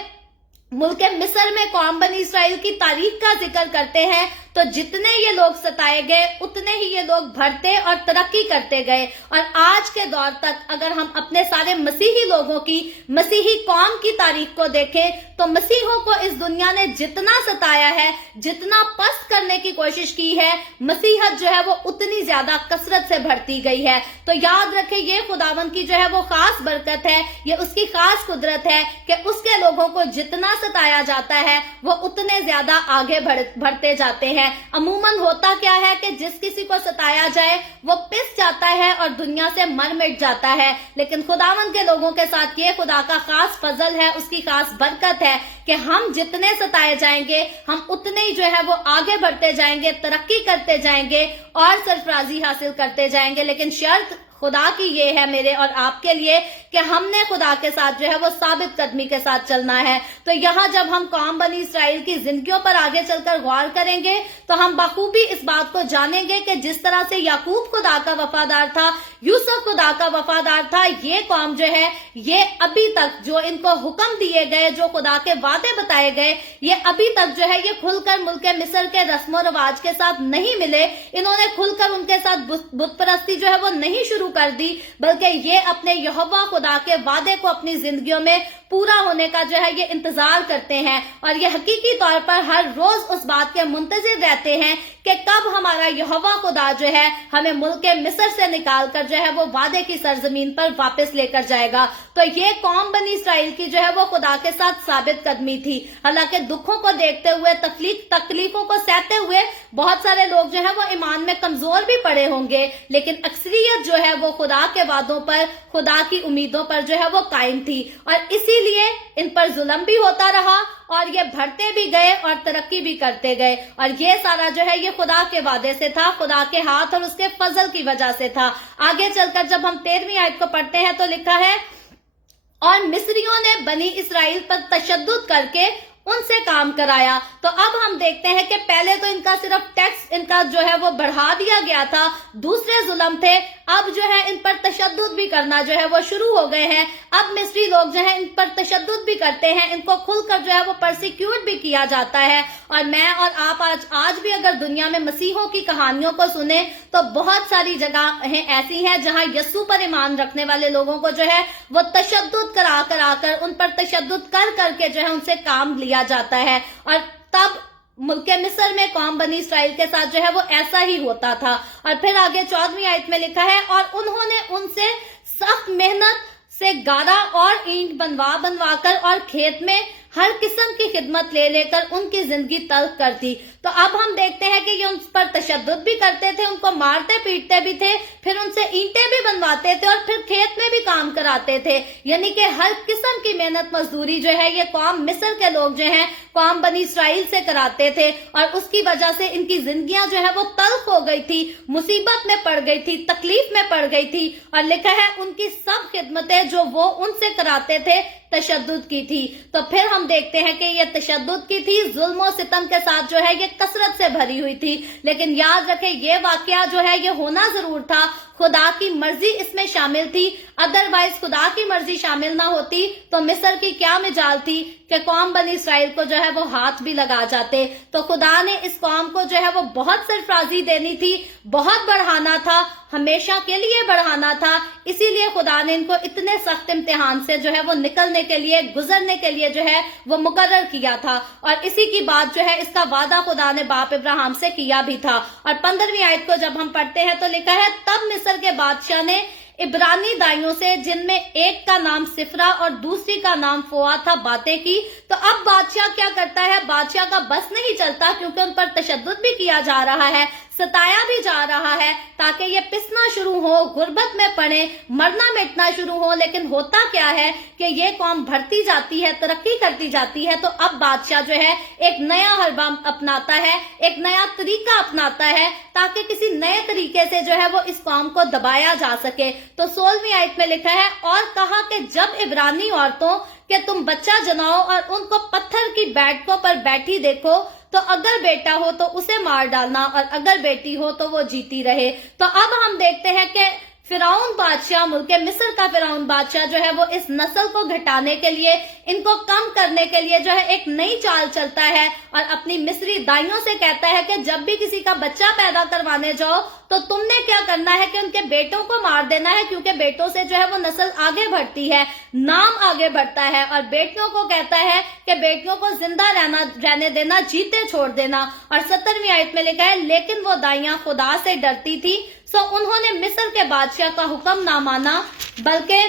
मुल्क मिस्र में कौम बनी इस्राइल की तारीख का जिक्र करते हैं تو جتنے یہ لوگ ستائے گئے اتنے ہی یہ لوگ بڑھتے اور ترقی کرتے گئے، اور آج کے دور تک اگر ہم اپنے سارے مسیحی لوگوں کی، مسیحی قوم کی تاریخ کو دیکھیں تو مسیحوں کو اس دنیا نے جتنا ستایا ہے، جتنا پست کرنے کی کوشش کی ہے، مسیحت جو ہے وہ اتنی زیادہ کثرت سے بڑھتی گئی ہے۔ تو یاد رکھیں یہ خداوند کی جو ہے وہ خاص برکت ہے، یہ اس کی خاص قدرت ہے کہ اس کے لوگوں کو جتنا ستایا جاتا ہے وہ اتنے زیادہ آگے بڑھتے جاتے ہیں۔ عموماً ہوتا کیا ہے کہ جس کسی کو ستایا جائے وہ پس جاتا ہے اور دنیا سے مٹ جاتا ہے، لیکن خداوند کے لوگوں کے ساتھ یہ خدا کا خاص فضل ہے، اس کی خاص برکت ہے کہ ہم جتنے ستائے جائیں گے ہم اتنے ہی جو ہے وہ آگے بڑھتے جائیں گے، ترقی کرتے جائیں گے اور سرفرازی حاصل کرتے جائیں گے۔ لیکن شرط خدا کی یہ ہے میرے اور آپ کے لیے کہ ہم نے خدا کے ساتھ جو ہے وہ ثابت قدمی کے ساتھ چلنا ہے۔ تو یہاں جب ہم قوم بنی اسرائیل کی زندگیوں پر آگے چل کر غور کریں گے تو ہم بخوبی اس بات کو جانیں گے کہ جس طرح سے یعقوب خدا کا وفادار تھا، یوسف خدا کا وفادار تھا، یہ قوم جو ہے یہ ابھی تک جو ان کو حکم دیے گئے، جو خدا کے وعدے بتائے گئے، یہ ابھی تک جو ہے یہ کھل کر ملک مصر کے رسم و رواج کے ساتھ نہیں ملے۔ انہوں نے کھل کر ان کے ساتھ بت پرستی جو ہے وہ نہیں شروع کر دی، بلکہ یہ اپنے یہوہ خدا کے وعدے کو اپنی زندگیوں میں پورا ہونے کا جو ہے یہ انتظار کرتے ہیں، اور یہ حقیقی طور پر ہر روز اس بات کے منتظر رہتے ہیں کہ کب ہمارا یہوہ خدا جو ہے ہمیں ملک مصر سے نکال کر جو ہے وہ وعدے کی سرزمین پر واپس لے کر جائے گا۔ تو یہ قوم بنی اسرائیل کی جو ہے وہ خدا کے ساتھ ثابت قدمی تھی۔ حالانکہ دکھوں کو دیکھتے ہوئے، تکلیفوں کو سہتے ہوئے بہت سارے لوگ جو ہے وہ ایمان میں کمزور بھی پڑے ہوں گے، لیکن اکثریت جو ہے وہ خدا کے وعدوں پر، خدا کی امیدوں پر جو ہے وہ قائم تھی، اور اسی لیے ان پر ظلم بھی ہوتا رہا اور یہ بڑھتے بھی گئے اور ترقی بھی کرتے گئے، اور یہ سارا جو ہے یہ خدا کے وعدے سے تھا، خدا کے ہاتھ اور اس کے فضل کی وجہ سے تھا۔ آگے چل کر جب ہم 13ویں آیت کو پڑھتے ہیں تو لکھا ہے، اور مصریوں نے بنی اسرائیل پر تشدد کر کے ان سے کام کرایا۔ تو اب ہم دیکھتے ہیں کہ پہلے تو ان کا صرف ٹیکس ان کا جو ہے وہ بڑھا دیا گیا تھا، دوسرے ظلم تھے، اب جو ہے ان پر تشدد بھی کرنا جو ہے وہ شروع ہو گئے ہیں۔ اب مصری لوگ جو ہیں ان پر تشدد بھی کرتے ہیں، ان کو کھل کر جو ہے وہ پرسیکیوٹ بھی کیا جاتا ہے۔ اور میں اور آپ آج بھی اگر دنیا میں مسیحوں کی کہانیوں کو سنیں تو بہت ساری جگہیں ایسی ہیں جہاں یسوع پر ایمان رکھنے والے لوگوں کو جو ہے وہ تشدد کرا کر ان پر تشدد کر کے جو ہے ان سے کام لیا جاتا ہے، اور تب ملک مصر میں قوم بنی اسرائیل کے ساتھ جو ہے وہ ایسا ہی ہوتا تھا۔ اور پھر آگے 14ویں آیت میں لکھا ہے، اور انہوں نے ان سے سخت محنت سے گارا اور اینٹ بنوا کر اور کھیت میں ہر قسم کی خدمت لے کر ان کی زندگی تلخ کر دی۔ تو اب ہم دیکھتے ہیں کہ یہ ان پر تشدد بھی کرتے تھے، ان کو مارتے پیٹتے بھی تھے، پھر ان سے اینٹیں بھی بنواتے تھے اور پھر کھیت میں بھی کام کراتے تھے، یعنی کہ ہر قسم کی محنت مزدوری جو ہے یہ قوم مصر کے لوگ جو ہیں قوم بنی اسرائیل سے کراتے تھے، اور اس کی وجہ سے ان کی زندگیاں جو ہے وہ تلخ ہو گئی تھی، مصیبت میں پڑ گئی تھی، تکلیف میں پڑ گئی تھی۔ اور لکھا ہے ان کی سب خدمتیں جو وہ ان سے کراتے تھے تشدد کی تھی۔ تو پھر ہم دیکھتے ہیں کہ یہ تشدد کی تھی، ظلم و ستم کے ساتھ جو ہے یہ کثرت سے بھری ہوئی تھی۔ لیکن یاد رکھیں یہ واقعہ جو ہے یہ ہونا ضرور تھا، خدا کی مرضی اس میں شامل تھی، ادروائز خدا کی مرضی شامل نہ ہوتی تو مصر کی کیا مجال تھی کہ قوم بنی اسرائیل کو جو ہے وہ ہاتھ بھی لگا جاتے۔ تو خدا نے اس قوم کو جو ہے وہ بہت سرفرازی دینی تھی، بہت بڑھانا تھا، ہمیشہ کے لیے بڑھانا تھا، اسی لیے خدا نے ان کو اتنے سخت امتحان سے جو ہے وہ نکلنے کے لیے، گزرنے کے لیے جو ہے وہ مقرر کیا تھا، اور اسی کی بات جو ہے اس کا وعدہ خدا نے باپ ابراہیم سے کیا بھی تھا۔ اور 15ویں آیت کو جب ہم پڑھتے ہیں تو لکھا ہے، تب مصر کے بادشاہ نے عبرانی دائیوں سے، جن میں ایک کا نام سفرا اور دوسری کا نام فوا تھا، باتیں کی۔ تو اب بادشاہ کیا کرتا ہے، بادشاہ کا بس نہیں چلتا، کیونکہ ان پر تشدد بھی کیا جا رہا ہے، ستایا بھی جا رہا ہے، تاکہ یہ پسنا شروع ہو، غربت میں پڑے، مرنا مٹنا شروع ہو۔ لیکن ہوتا کیا ہے کہ یہ قوم بڑھتی جاتی ہے، ترقی کرتی جاتی ہے، تو اب بادشاہ جو ہے ایک نیا حربہ اپناتا ہے، ایک نیا طریقہ اپناتا ہے، تاکہ کسی نئے طریقے سے جو ہے وہ اس قوم کو دبایا جا سکے۔ تو 16ویں آیت میں لکھا ہے، اور کہا کہ جب عبرانی عورتوں کہ تم بچہ جناؤ اور ان کو پتھر کی بیٹھکوں پر بیٹھی دیکھو، تو اگر بیٹا ہو تو اسے مار ڈالنا اور اگر بیٹی ہو تو وہ جیتی رہے۔ تو اب ہم دیکھتے ہیں کہ फिरौन बादशाह, मुल्क मिस्र का फिरौन बादशाह जो है वो इस नस्ल को घटाने के लिए, इनको कम करने के लिए जो है एक नई चाल चलता है और अपनी मिस्री दाइयों से कहता है कि जब भी किसी का बच्चा पैदा करवाने जाओ तो तुमने क्या करना है कि उनके बेटों को मार देना है, क्योंकि बेटों से जो है वो नस्ल आगे बढ़ती है, नाम आगे बढ़ता है। और बेटियों को कहता है कि बेटियों को जिंदा रहने देना, जीते छोड़ देना। और 17वीं आयत में लिखा है, लेकिन वो दाइयां खुदा से डरती थी, सो उन्होंने मिस्र के बादशाह का हुक्म ना माना, बल्कि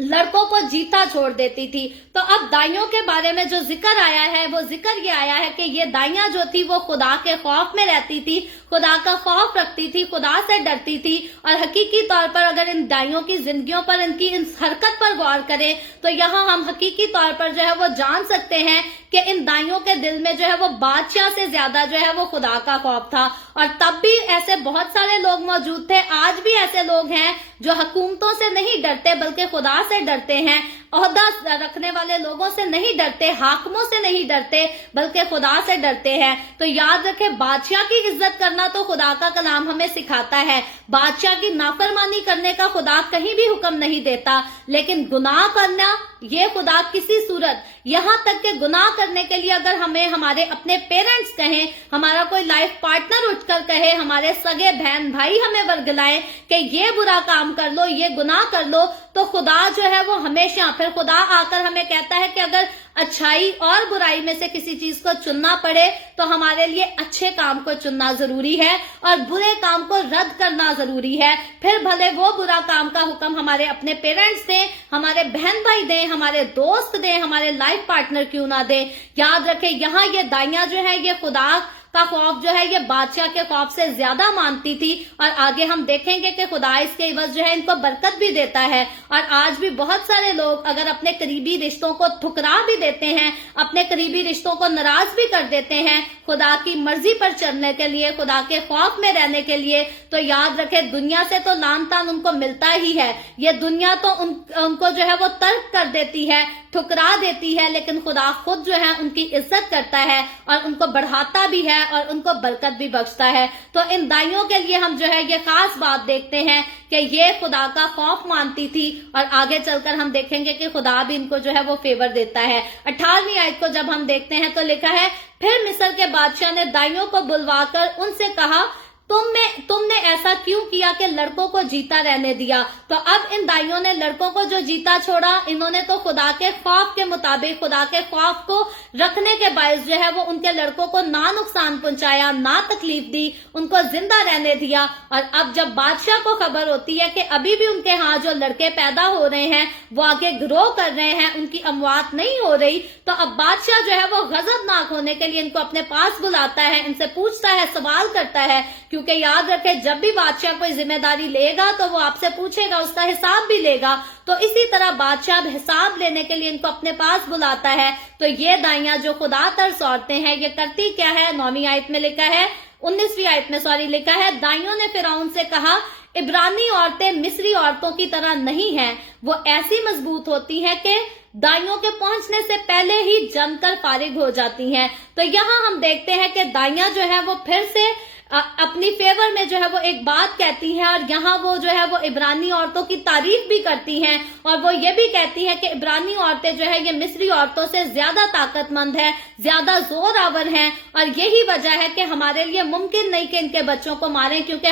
लड़कों को जीता छोड़ देती थी। तो अब दाइयों के बारे में जो जिक्र आया है वो जिक्र ये आया है कि ये दाइयां जो थी वो खुदा के खौफ में रहती थी, खुदा का खौफ रखती थी, खुदा से डरती थी। और हकीकी तौर पर अगर इन दाइयों की जिंदगियों पर, इनकी इस हरकत पर गौर करें तो यहाँ हम हकीकी तौर पर जो है वो जान सकते हैं कि इन दाइयों के दिल में जो है वो बादशाह से ज्यादा जो है वो खुदा का खौफ था। और तब भी ऐसे बहुत सारे लोग मौजूद थे, आज भी ऐसे लोग हैं जो हुकूमतों से नहीं डरते बल्कि खुदा से डरते हैं, ओहदा रखने वाले लोगों से नहीं डरते, हाकिमों से नहीं डरते बल्कि खुदा से डरते हैं। तो याद रखें, बादशाह की इज्जत करना तो खुदा का कलाम हमें सिखाता है, बादशाह की नाफरमानी करने का खुदा कहीं भी हुक्म नहीं देता, लेकिन गुनाह करना ये खुदा किसी सूरत, यहाँ तक के गुनाह करने के लिए अगर हमें हमारे अपने पेरेंट्स कहें, हमारा कोई लाइफ पार्टनर उठकर कहे, हमारे सगे बहन भाई हमें वर्गलाएं कि ये बुरा काम कर लो, ये गुनाह कर लो, तो खुदा जो है वो हमेशा, फिर खुदा आकर हमें कहता है कि अगर अच्छाई और बुराई में से किसी चीज को चुनना पड़े तो हमारे लिए अच्छे काम को चुनना जरूरी है और बुरे काम को रद्द करना जरूरी है। फिर भले वो बुरा काम का हुक्म हमारे अपने पेरेंट्स दें, हमारे बहन भाई दें, हमारे दोस्त दें, हमारे लाइफ पार्टनर क्यों ना दें। याद रखें, यहाँ ये दाइयां जो है ये खुदा का खौफ जो है ये बादशाह के खौफ से ज्यादा मानती थी। और आगे हम देखेंगे कि खुदा इसके एवज जो है इनको बरकत भी देता है। और आज भी बहुत सारे लोग अगर अपने करीबी रिश्तों को ठुकरा भी देते हैं, अपने करीबी रिश्तों को नाराज भी कर देते हैं खुदा की मर्जी पर चलने के लिए, खुदा के खौफ में रहने के लिए, तो याद रखें दुनिया से तो लान तान उनको मिलता ही है। ये दुनिया तो उनको जो है वो तर्क कर देती है, ठुकरा देती है, लेकिन खुदा खुद जो है उनकी इज्जत करता है और उनको बढ़ाता भी है और उनको बरकत भी बख्शता है। तो इन दाइयों के लिए हम जो है ये खास बात देखते हैं कि ये खुदा का खौफ मानती थी और आगे चलकर हम देखेंगे कि खुदा भी इनको जो है वो फेवर देता है। 18वीं आयत को जब हम देखते हैं तो लिखा है, फिर मिस्र के बादशाह ने दाइयों को बुलवाकर उनसे कहा, तुमने ऐसा क्यों किया कि लड़कों को जीता रहने दिया। तो अब इन दाइयों ने लड़कों को जो जीता छोड़ा, इन्होंने तो खुदा के खौफ के मुताबिक, खुदा के खौफ को रखने के बायस जो है वो उनके लड़कों को ना नुकसान पहुंचाया, ना तकलीफ दी, उनको जिंदा रहने दिया। और अब जब बादशाह को खबर होती है कि अभी भी उनके यहाँ जो लड़के पैदा हो रहे हैं वो आगे ग्रो कर रहे हैं, उनकी अमवात नहीं हो रही, तो अब बादशाह जो है वो गजबनाक होने के लिए इनको अपने पास बुलाता है, इनसे पूछता है, सवाल करता है। क्योंकि याद रखें, जब भी बादशाह कोई जिम्मेदारी लेगा तो वो आपसे पूछेगा, उसका हिसाब भी लेगा। तो इसी तरह बादशाह हिसाब लेने के लिए इनको अपने पास बुलाता है। तो ये दाइयां जो खुदा तरस औरतें हैं, ये करती क्या है, 9वीं आयत में लिखा है, 19वीं आयत में लिखा है, दाइयों ने फिरौन से कहा, इब्रानी औरतें मिस्री औरतों की तरह नहीं हैं, वो ऐसी मजबूत होती हैं कि दाइयों के पहुंचने से पहले ही जमकर फारिग हो जाती हैं। तो यहाँ हम देखते हैं कि दाइयां जो है वो फिर से अपनी फेवर में जो है वो एक बात कहती हैं और यहाँ वो जो है वो इब्रानी औरतों की तारीफ भी करती हैं और वो ये भी कहती हैं कि इब्रानी औरतें जो है ये मिस्री औरतों से ज्यादा ताकतमंद है, ज्यादा जोर आवर हैं और यही वजह है कि हमारे लिए मुमकिन नहीं कि इनके बच्चों को मारें, क्योंकि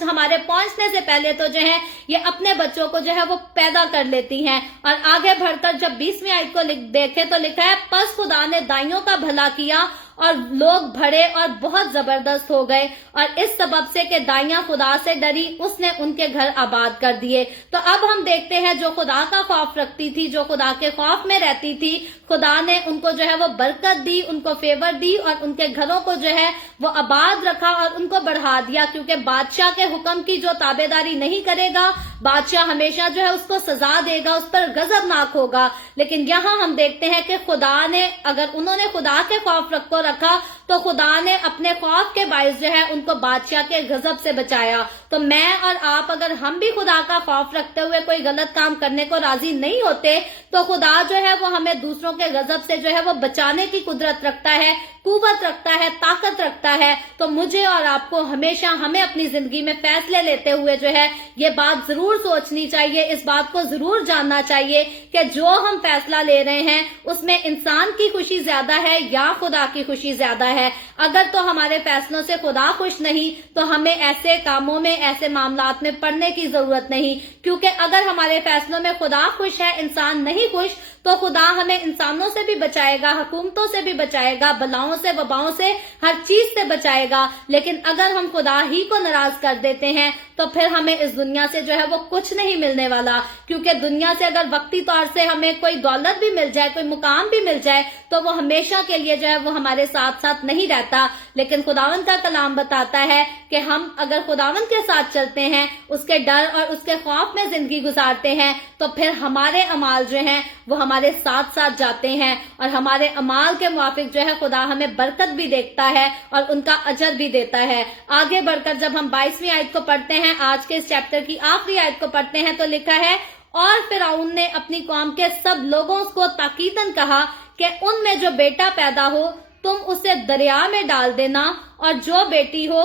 हमारे पहुंचने से पहले तो जो है ये अपने बच्चों को जो है वो पैदा कर लेती हैं। और आगे बढ़कर जब 20वीं आयत को देखें तो लिखा है, पस खुदा ने दाइयों का भला किया और लोग भरे और बहुत जबरदस्त हो गए और इस सबब से कि दाइयां खुदा से डरी, उसने उनके घर आबाद कर दिए। तो अब हम देखते हैं जो खुदा का खौफ रखती थी, जो खुदा के खौफ में रहती थी, खुदा ने उनको जो है वो बरकत दी, उनको फेवर दी और उनके घरों को जो है वो आबाद रखा और उनको बढ़ा दिया। क्योंकि बादशाह के हुक्म की जो ताबेदारी नहीं करेगा, बादशाह हमेशा जो है उसको सजा देगा, उस पर गजबनाक होगा। लेकिन यहाँ हम देखते हैं कि खुदा ने, अगर उन्होंने खुदा के खौफ को रखा तो खुदा ने अपने खौफ के बायस जो है उनको बादशाह के गजब से बचाया। तो मैं और आप, अगर हम भी खुदा का खौफ रखते हुए कोई गलत काम करने को राजी नहीं होते तो खुदा जो है वो हमें दूसरों के गजब से जो है वो बचाने की कुदरत रखता है, कुव्वत रखता है, ताकत रखता है। तो मुझे और आपको हमेशा हमें अपनी जिंदगी में फैसले लेते हुए जो है ये बात जरूर सोचनी चाहिए, इस बात को जरूर जानना चाहिए कि जो हम फैसला ले रहे हैं उसमें इंसान की खुशी ज्यादा है या खुदा की खुशी ज्यादा है। अगर तो हमारे फैसलों से खुदा खुश नहीं तो हमें ऐसे कामों में, ऐसे मामलात में पड़ने की जरूरत नहीं, क्योंकि अगर हमारे फैसलों में खुदा खुश है, इंसान नहीं खुश, तो खुदा हमें इंसानों से भी बचाएगा, हुकूमतों से भी बचाएगा, बलाओं से, वबाओं से, हर चीज से बचाएगा। लेकिन अगर हम खुदा ही को नाराज कर देते हैं तो फिर हमें इस दुनिया से जो है वो कुछ नहीं मिलने वाला, क्योंकि दुनिया से अगर वक्ती तौर से हमें कोई दौलत भी मिल जाए, कोई मुकाम भी मिल जाए, तो वो हमेशा के लिए जो है वो हमारे साथ साथ नहीं रहता। लेकिन खुदावंद का कलाम बताता है कि हम अगर खुदावंद के साथ चलते हैं, उसके डर और उसके खौफ में जिंदगी गुजारते हैं, तो फिर हमारे अमाल जो हैं वो हमारे साथ साथ जाते हैं और हमारे अमाल के मुआफिक जो है खुदा हमें बरकत भी देखता है और उनका अजर भी देता है। आगे बढ़कर जब हम 22वीं आयत को पढ़ते हैं, आज के इस चैप्टर की आखिरी आयत को पढ़ते हैं, तो लिखा है, और फिरौन ने अपनी कौम के सब लोगों को ताकीदन कहा कि उनमें जो बेटा पैदा हो तुम उसे दरिया में डाल देना और जो बेटी हो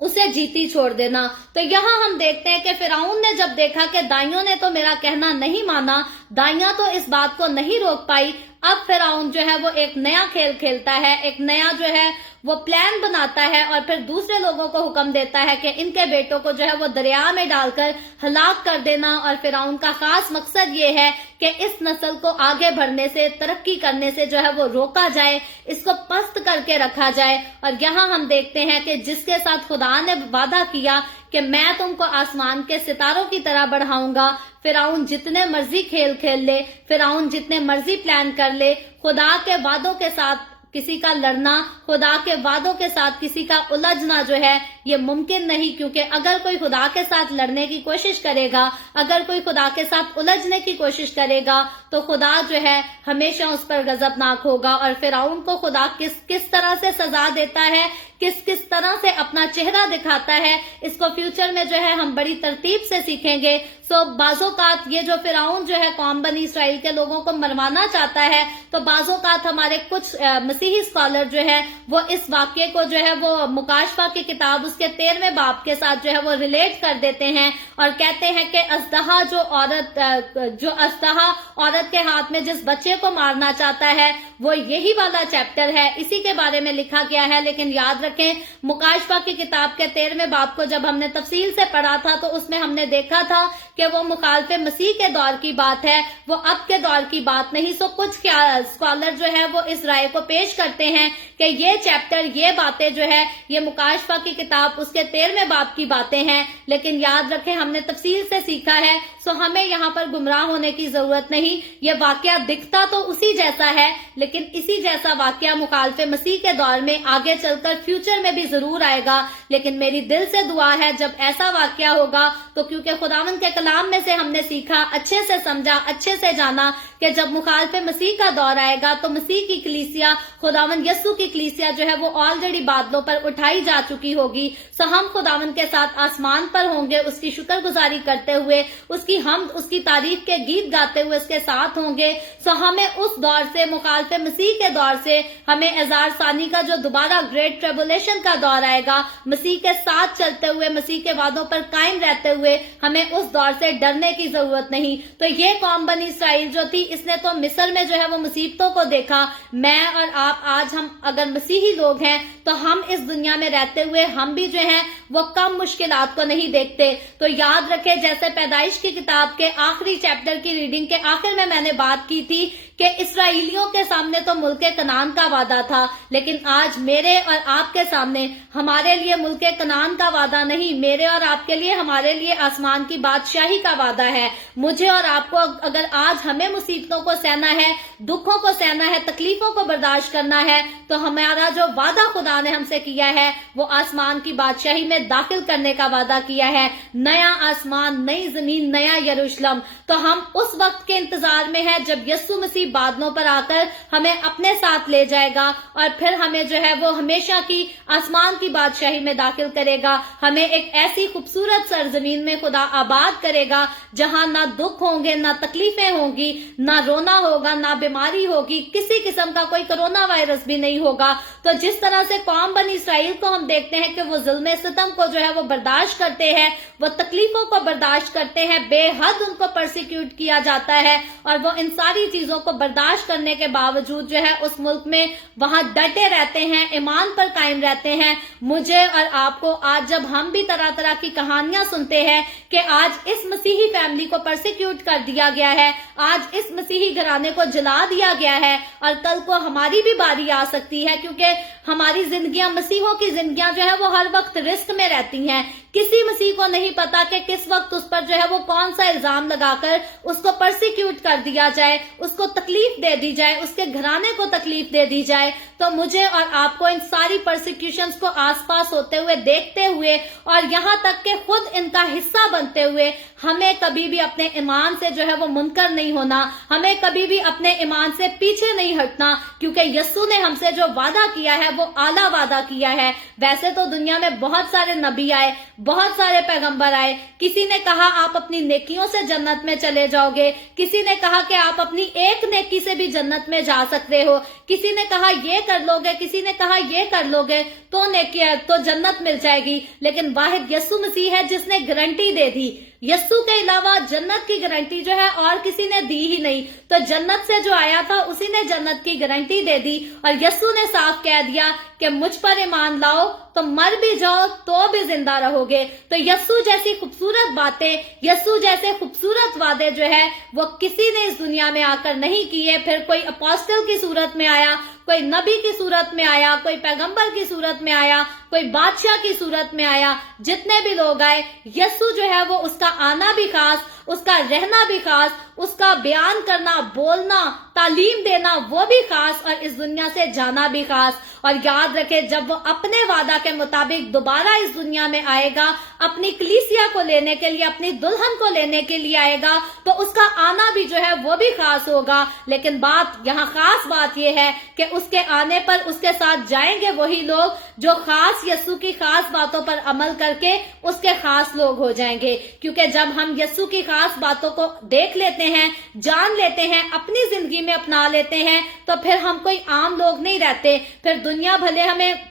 उसे जीती छोड़ देना। तो यहाँ हम देखते हैं कि फिरौन ने जब देखा कि दाइयों ने तो मेरा कहना नहीं माना, दाइयां तो इस बात को नहीं रोक पाई, अब फिरौन जो है वो एक नया खेल खेलता है, एक नया जो है वो प्लान बनाता है और फिर दूसरे लोगों को हुक्म देता है कि इनके बेटों को जो है वो दरिया में डालकर हलाक कर देना। और फिरौन का खास मकसद ये है कि इस नस्ल को आगे बढ़ने से, तरक्की करने से जो है वो रोका जाए, इसको पस्त करके रखा जाए। और यहाँ हम देखते हैं कि जिसके साथ खुदा ने वादा किया कि मैं तुमको आसमान के सितारों की तरह बढ़ाऊंगा, फिरौन जितने मर्जी खेल खेल ले, फिरौन जितने मर्जी प्लान कर ले, खुदा के वादों के साथ किसी का लड़ना, खुदा के वादों के साथ किसी का उलझना जो है ये मुमकिन नहीं। क्योंकि अगर कोई खुदा के साथ लड़ने की कोशिश करेगा, अगर कोई खुदा के साथ उलझने की कोशिश करेगा, तो खुदा जो है हमेशा उस पर गजबनाक होगा। और फिरौन को खुदा किस तरह से सजा देता है, किस तरह से अपना चेहरा दिखाता है, इसको फ्यूचर में जो है हम बड़ी तरतीब से सीखेंगे। सो बाज़ोकात ये जो फिरौन जो है कौम बनी इसराइल के लोगों को मरवाना चाहता है, तो बाज़ोकात हमारे कुछ मसीही स्कॉलर जो है वो इस वाक्य को जो है वो मुकाशफा की किताब उसके 13वें बाब के साथ जो है वो रिलेट कर देते हैं और कहते हैं कि अज़दहा जो अज़दहा औरत के हाथ में जिस बच्चे को मारना चाहता है वो यही वाला चैप्टर है, इसी के बारे में लिखा गया है। लेकिन याद रखें, मुकाशफा की किताब के 13वें बाब को जब हमने तफसील से पढ़ा था तो उसमें हमने देखा था कि वो मुखालफे मसीह के दौर की बात है, वो अब के दौर की बात नहीं। सो कुछ स्कॉलर जो है वो इस राय को पेश करते हैं कि ये चैप्टर, ये बातें जो है ये मुकाशफा की किताब उसके 13वें बाब की बातें हैं। लेकिन याद रखें, हमने तफसील से सीखा है, सो हमें यहाँ पर गुमराह होने की जरूरत नहीं। ये वाकया दिखता तो उसी जैसा है, लेकिन इसी जैसा वाकया मुखालफे मसीह के दौर में आगे चलकर फ्यूचर में भी जरूर आएगा। लेकिन मेरी दिल से दुआ है जब ऐसा वाकया होगा तो, क्योंकि खुदावंद के कलाम में से हमने सीखा, अच्छे से समझा, अच्छे से जाना कि जब मुखालफे मसीह का दौर आएगा तो मसीह की कलीसिया, खुदावंद यस्सु की कलीसिया जो है वो ऑलरेडी बादलों पर उठाई जा चुकी होगी। सो हम खुदावंद के साथ आसमान पर होंगे, उसकी शुक्रगुजारी करते हुए, उसकी हमद, उसकी तारीफ के गीत गाते हुए उसके साथ होंगे। सो हमें उस दौर से, मुखालफे मसीह के दौर से, हमें एजार सानी का जो दोबारा ग्रेट ट्रिबुलेशन का दौर आएगा, मसीह के साथ चलते हुए, मसीह के वादों पर कायम रहते हुए, हमें उस दौर से डरने की जरूरत नहीं। तो ये कौम बनी इसराइल जो थी, इसने तो मिस्र में जो है वो मुसीबतों को देखा। मैं और आप आज हम अगर मसीही लोग हैं तो हम इस दुनिया में रहते हुए हम भी जो हैं वो कम मुश्किलात को नहीं देखते। तो याद रखें, जैसे पैदाइश की किताब के आखिरी चैप्टर की रीडिंग के आखिर में मैंने बात की थी कि इसराइलियों के सामने तो मुल्क कनान का वादा था, लेकिन आज मेरे और आपके सामने हमारे लिए मुल्क कनान का वादा नहीं, मेरे और आपके लिए, हमारे लिए आसमान की बादशाही का वादा है। मुझे और आपको अगर आज हमें मुसीबतों को सहना है, दुखों को सहना है, तकलीफों को बर्दाश्त करना है, तो हमारा जो वादा खुदा ने हमसे किया है वो आसमान की बादशाही में में दाखिल करने का वादा किया है, नया आसमान, नई जमीन, नया यरूशलेम। तो हम उस वक्त के इंतजार में हैं जब यीशु मसीह बादलों पर आकर हमें अपने साथ ले जाएगा और फिर हमें जो है वो हमेशा की आसमान की बादशाही में दाखिल करेगा। हमें एक ऐसी खूबसूरत सरजमीन में खुदा आबाद करेगा जहां ना दुख होंगे, ना तकलीफें होंगी, ना रोना होगा, ना बीमारी होगी, किसी किस्म का कोई कोरोना वायरस भी नहीं होगा। तो जिस तरह से कौम बनी इसराइल को हम देखते हैं कि वो जुल्म सितम को जो है वो बर्दाश्त करते हैं, वो तकलीफों को बर्दाश्त करते हैं, बेहद उनको परसिक्यूट किया जाता है और वो इन सारी चीजों को बर्दाश्त करने के बावजूद जो है उस मुल्क में वहां डटे रहते हैं, ईमान पर कायम रहते हैं। मुझे और आपको आज जब हम भी तरह तरह की कहानियां सुनते हैं कि आज इस मसीही फैमिली को परसिक्यूट कर दिया गया है, आज इस मसीही घराने को जला दिया गया है और कल को हमारी भी बारी आ सकती है, क्योंकि हमारी जिंदगियां, मसीहों की जिंदगियां जो है वो हर वक्त रिस्क में रहती हैं। किसी मसीह को नहीं पता कि किस वक्त उस पर जो है वो कौन सा इल्जाम लगाकर उसको परसिक्यूट कर दिया जाए, उसको तकलीफ दे दी जाए, उसके घराने को तकलीफ दे दी जाए। तो मुझे और आपको इन सारी परसिक्यूशंस को आसपास होते हुए, देखते हुए और यहाँ तक कि खुद इनका हिस्सा बनते हुए हमें कभी भी अपने ईमान से जो है वो मुनकर नहीं होना, हमें कभी भी अपने ईमान से पीछे नहीं हटना, क्योंकि यीशु ने हमसे जो वादा किया है वो आला वादा किया है। वैसे तो दुनिया में बहुत सारे नबी आए, बहुत सारे पैगंबर आए। किसी ने कहा आप अपनी नेकियों से जन्नत में चले जाओगे, किसी ने कहा कि आप अपनी एक नेकी से भी जन्नत में जा सकते हो, किसी ने कहा ये कर लोगे, किसी ने कहा ये कर लोगे तो नेकी तो जन्नत मिल जाएगी। लेकिन वाहिद यीशु मसीह है जिसने गारंटी दे दी। यीशु के अलावा जन्नत की गारंटी जो है और किसी ने दी ही नहीं। तो जन्नत से जो आया था उसी ने जन्नत की गारंटी दे दी और यीशु ने साफ कह दिया कि मुझ पर ईमान लाओ तो मर भी जाओ तो भी जिंदा रहोगे। तो यीशु जैसी खूबसूरत बातें, यीशु जैसे खूबसूरत वादे जो है वो किसी ने इस दुनिया में आकर नहीं किए। फिर कोई अपोस्टल की सूरत में आया, कोई नबी की सूरत में आया, कोई पैगंबर की सूरत में आया, कोई बादशाह की सूरत में आया, जितने भी लोग आए, यीशु जो है वो उसका आना भी खास, उसका रहना भी खास, उसका बयान करना, बोलना, तालीम देना वो भी खास और इस दुनिया से जाना भी खास। और याद रखे जब वो अपने वादा के मुताबिक दोबारा इस दुनिया में आएगा, अपनी कलीसिया को लेने के लिए, अपनी दुल्हन को लेने के लिए आएगा, तो उसका आना भी जो है वो भी खास होगा। लेकिन यहाँ खास बात यह है कि उसके आने पर उसके साथ जाएंगे वही लोग जो खास यीशु की खास बातों पर अमल करके उसके खास लोग हो जाएंगे। क्योंकि जब हम यीशु की खास बातों को देख लेते हैं, जान लेते हैं, अपनी जिंदगी में अपना लेते हैं, तो फिर हम कोई आम लोग नहीं रहते। फिर दुनिया भले हमें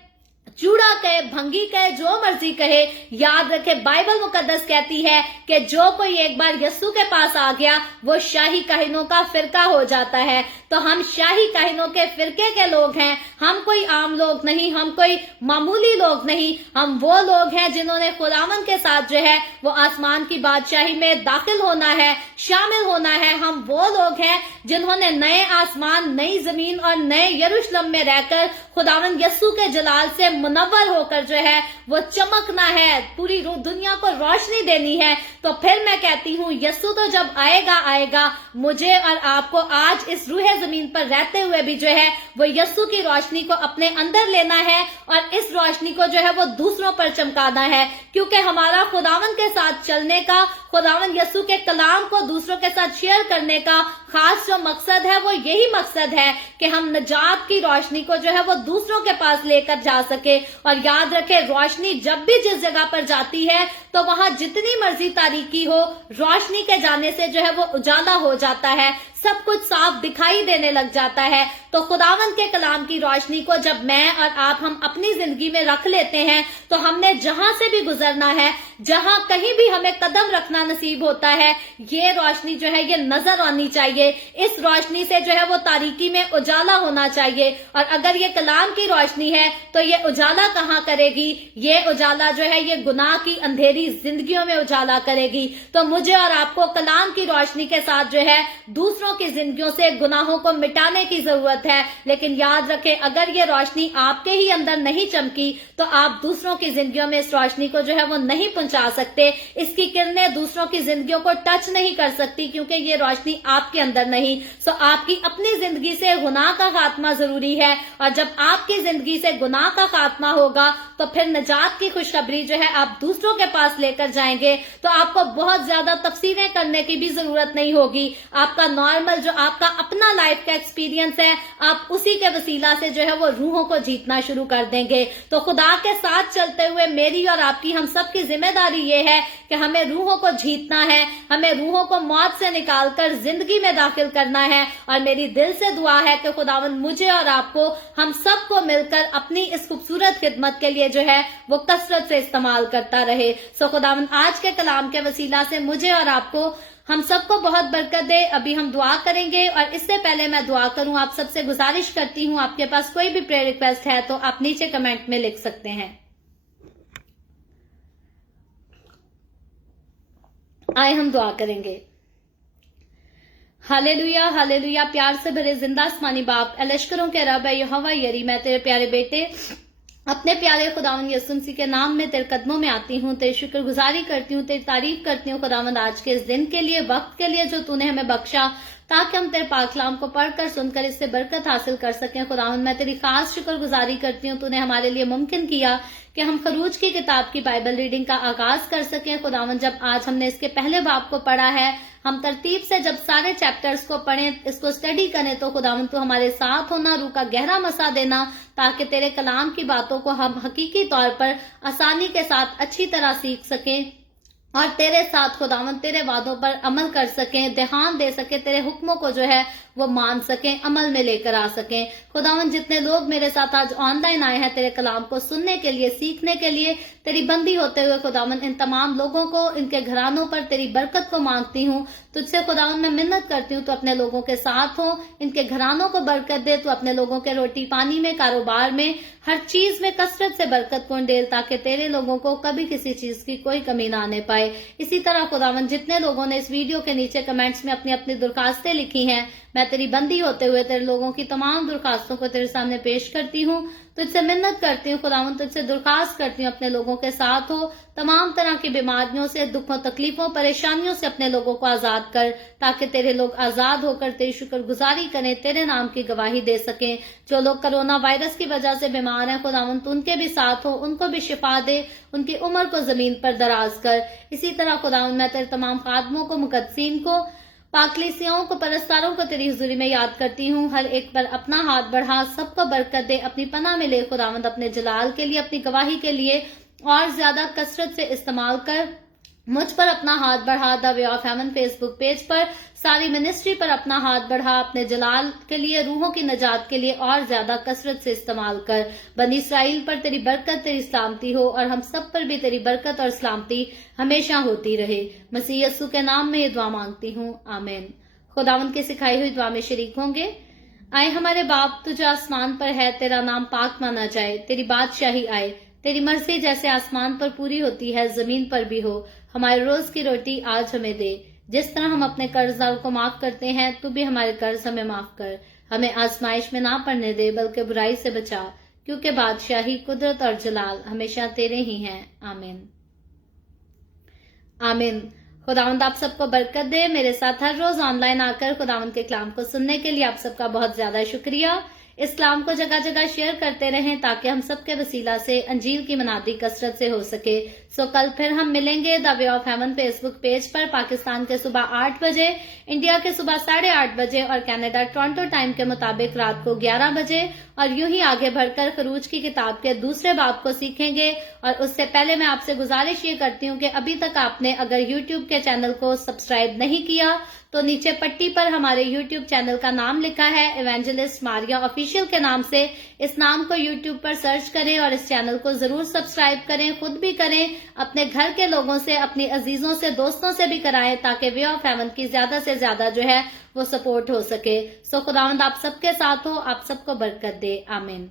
चूड़ा कहे, भंगी कहे, जो मर्जी कहे, याद रखे बाइबल मुकद्दस कहती है कि जो कोई एक बार यीशु के पास आ गया वो शाही काहिनों का फिरका हो जाता है। तो हम शाही काहिनों के फिरके के लोग हैं, हम कोई आम लोग नहीं, हम कोई मामूली लोग नहीं, हम वो लोग हैं जिन्होंने खुदावन के साथ जो है वो आसमान की बादशाही में दाखिल होना है, शामिल होना है। हम वो लोग हैं जिन्होंने नए आसमान, नई जमीन और नए यरूशलेम में रहकर खुदावन यीशु के जलाल से मुनव्वर होकर जो है वो चमकना है, पूरी दुनिया को रोशनी देनी है। तो फिर मैं कहती हूँ यीशु तो जब आएगा, मुझे और आपको आज इस रूहे जमीन पर रहते हुए भी जो है वो यीशु की रोशनी को अपने अंदर लेना है और इस रोशनी को जो है वो दूसरों पर चमकाना है। क्योंकि हमारा खुदावन के साथ चलने का, खुदावन यीशु के कलाम को दूसरों के साथ शेयर करने का खास जो मकसद है वो यही मकसद है कि हम निजात की रोशनी को जो है वो दूसरों के पास लेकर जा सके। और याद रखे रोशनी जब भी जिस जगह पर जाती है तो वहां जितनी मर्जी तारीकी हो, रोशनी के जाने से जो है वो उजाला हो जाता है, सब कुछ साफ दिखाई देने लग जाता है। तो खुदावन के कलाम की रोशनी को जब मैं और आप हम अपनी जिंदगी में रख लेते हैं तो हमने जहां से भी गुजरना है, जहां कहीं भी हमें कदम रखना नसीब होता है, ये रोशनी जो है ये नजर आनी चाहिए। इस रोशनी से जो है वो तारीकी में उजाला होना चाहिए। और अगर ये कलाम की रोशनी है तो ये उजाला कहाँ करेगी? ये उजाला जो है ये गुनाह की अंधेरी जिंदगियों में उजाला करेगी। तो मुझे और आपको कलाम की रोशनी के साथ जो है दूसरों की जिंदगियों से गुनाहों को मिटाने की जरूरत है। लेकिन याद रखें अगर ये रोशनी आपके ही अंदर नहीं चमकी तो आप दूसरों की जिंदगियों में इस रोशनी को जो है वो नहीं पहुंचा सकते। इसकी किरणें दूसरों की जिंदगियों को टच नहीं कर सकती क्योंकि ये रोशनी आपके अंदर नहीं। सो आपकी अपनी जिंदगी से गुनाह का खात्मा जरूरी है और जब आपकी जिंदगी से गुनाह का खात्मा होगा तो तो फिर नजात की खुशखबरी जो है आप दूसरों के पास लेकर जाएंगे तो आपको बहुत ज्यादा तफसीरें करने की भी जरूरत नहीं होगी। आपका नॉर्मल जो आपका अपना लाइफ का एक्सपीरियंस है, आप उसी के वसीला से जो है वो रूहों को जीतना शुरू कर देंगे। तो खुदा के साथ चलते हुए मेरी और आपकी, हम सब की जिम्मेदारी ये है कि हमें रूहों को जीतना है, हमें रूहों को मौत से निकालकर जिंदगी में दाखिल करना है। और मेरी दिल से दुआ है कि खुदावंद मुझे और आपको, हम सबको मिलकर अपनी इस खूबसूरत खिदमत के लिए जो है वो कसरत से इस्तेमाल करता रहे। सो खुदावंद आज के कलाम के वसीला से मुझे और आपको, हम सबको बहुत बरकत दे। अभी हम दुआ करेंगे और इससे पहले मैं दुआ करूं, आप सबसे गुजारिश करती हूं, आपके पास कोई भी प्रेयर रिक्वेस्ट है तो आप नीचे कमेंट में लिख सकते हैं। आए हम दुआ करेंगे। Hallelujah hallelujah. प्यार से भरे जिंदा आसमानी बाप, लश्करों के रब है यहोवा यरी, मैं तेरे प्यारे बेटे अपने प्यारे खुदावंद यीशु मसीह के नाम में तेरे कदमों में आती हूँ, तेरी शुक्रगुजारी करती हूँ, तेरी तारीफ करती हूँ खुदावंद आज के इस दिन के लिए, वक्त के लिए जो तूने हमें बख्शा, ताकि हम तेरे पाक कलाम को पढ़कर सुनकर इससे बरकत हासिल कर सकें। खुदावंद मैं तेरी खास शुक्रगुजारी करती हूँ, तूने हमारे लिए मुमकिन किया कि हम खरूज की किताब की बाइबल रीडिंग का आगाज कर सकें। खुदावंद जब आज हमने इसके पहले बाब को पढ़ा है, हम तरतीब से जब सारे चैप्टर्स को पढ़ें, इसको स्टडी करें, तो खुदावंद तू हमारे साथ होना, रूह का गहरा मसा देना, ताकि तेरे कलाम की बातों को हम हकीकी तौर पर आसानी के साथ अच्छी तरह सीख सकें और तेरे साथ खुदावंद तेरे वादों पर अमल कर सकें, ध्यान दे सके, तेरे हुक्मों को जो है वो मान सकें, अमल में लेकर आ सकें। खुदावंद जितने लोग मेरे साथ आज ऑनलाइन आए हैं तेरे कलाम को सुनने के लिए, सीखने के लिए, तेरी बंदी होते हुए खुदावंद इन तमाम लोगों को, इनके घरानों पर तेरी बरकत को मांगती हूँ। तुझसे खुदावंद मैं मिन्नत करती हूँ, तो अपने लोगों के साथ हो, इनके घरानों को बरकत दे, तो अपने लोगों के रोटी पानी में, कारोबार में, हर चीज में कसरत से बरकत को डेल, ताकि तेरे लोगों को कभी किसी चीज की कोई कमी ना आने पाए। इसी तरह खुदावंद जितने लोगों ने इस वीडियो के नीचे कमेंट्स में अपनी अपनी दरखास्तें लिखी हैं, मैं तेरी बंदी होते हुए तेरे लोगों की तमाम दरखास्तों को तेरे सामने पेश करती हूँ। तुझसे मिन्नत करती हूँ खुदावंद, तुझसे दरखास्त करती हूँ अपने लोगों के साथ हो, तमाम तरह की बीमारियों से, दुखों, तकलीफों, परेशानियों से अपने लोगों को आजाद कर, ताकि तेरे लोग आजाद होकर तेरी शुक्रगुजारी करें, तेरे नाम की गवाही दे सकें। जो लोग कोरोना वायरस की वजह से बीमार हैं खुदावंद उनके भी साथ हो, उनको भी शिफा दे, उनकी उम्र को जमीन पर दराज कर। इसी तरह खुदावंद मैं तेरे तमाम खादमों को, मुकद्दसीन को, पाकलीसियों को, परस्तारों को तेरी हुजूरी में याद करती हूँ। हर एक पर अपना हाथ बढ़ा, सबको बरकत दे, अपनी पनाह में ले खुदावंद, अपने जलाल के लिए, अपनी गवाही के लिए और ज्यादा कसरत से इस्तेमाल कर। मुझ पर अपना हाथ बढ़ा, the way of haven Facebook page पर, सारी मिनिस्ट्री पर अपना हाथ बढ़ा, अपने जलाल के लिए, रूहों की नजात के लिए और ज्यादा कसरत से इस्तेमाल कर। बनी इसराइल पर तेरी बरकत, तेरी सलामती हो और हम सब पर भी तेरी बरकत और सलामती हमेशा होती रहे। मसीह यस्सु के नाम में ये दुआ मांगती हूँ, आमीन। खुदावंद की सिखाई हुई दुआ में शरीक होंगे। आए हमारे बाप, तुझे आसमान पर है, तेरा नाम पाक माना जाए, तेरी बादशाही आए, तेरी मर्जी जैसे आसमान पर पूरी होती है जमीन पर भी हो। हमारे रोज की रोटी आज हमें दे, जिस तरह हम अपने कर्जदारों को माफ करते हैं, तू भी हमारे कर्ज हमें माफ कर। हमें आजमाइश में ना पड़ने दे, बल्कि बुराई से बचा, क्योंकि बादशाही, कुदरत और जलाल हमेशा तेरे ही हैं, आमीन आमीन। खुदावंद आप सबको बरकत दे। मेरे साथ हर रोज ऑनलाइन आकर खुदावंद के कलाम को सुनने के लिए आप सबका बहुत ज्यादा शुक्रिया। इस कलाम को जगह जगह शेयर करते रहें, ताकि हम सबके वसीला से अंजील की मनादी कसरत से हो सके। सो कल फिर हम मिलेंगे the way of haven Facebook page पर, पाकिस्तान के सुबह 8 बजे, इंडिया के सुबह 8:30 बजे और कनाडा टोरंटो टाइम के मुताबिक रात को 11 बजे। और यूं ही आगे बढ़कर खरूज की किताब के दूसरे बाब को सीखेंगे। और उससे पहले मैं आपसे गुजारिश ये करती हूँ कि अभी तक आपने अगर यूट्यूब के चैनल को सब्सक्राइब नहीं किया, तो नीचे पट्टी पर हमारे यूट्यूब चैनल का नाम लिखा है, इवेंजलिस्ट मारिया ऑफिशियल के नाम से। इस नाम को यूट्यूब पर सर्च करें और इस चैनल को जरूर सब्सक्राइब करें, खुद भी करें, अपने घर के लोगों से, अपनी अजीजों से, दोस्तों से भी कराएं, ताकि वे ऑफ हेवन की ज्यादा से ज्यादा जो है वो सपोर्ट हो सके। सो खुदावंद आप सबके साथ हो, आप सबको बरकत दे, आमीन।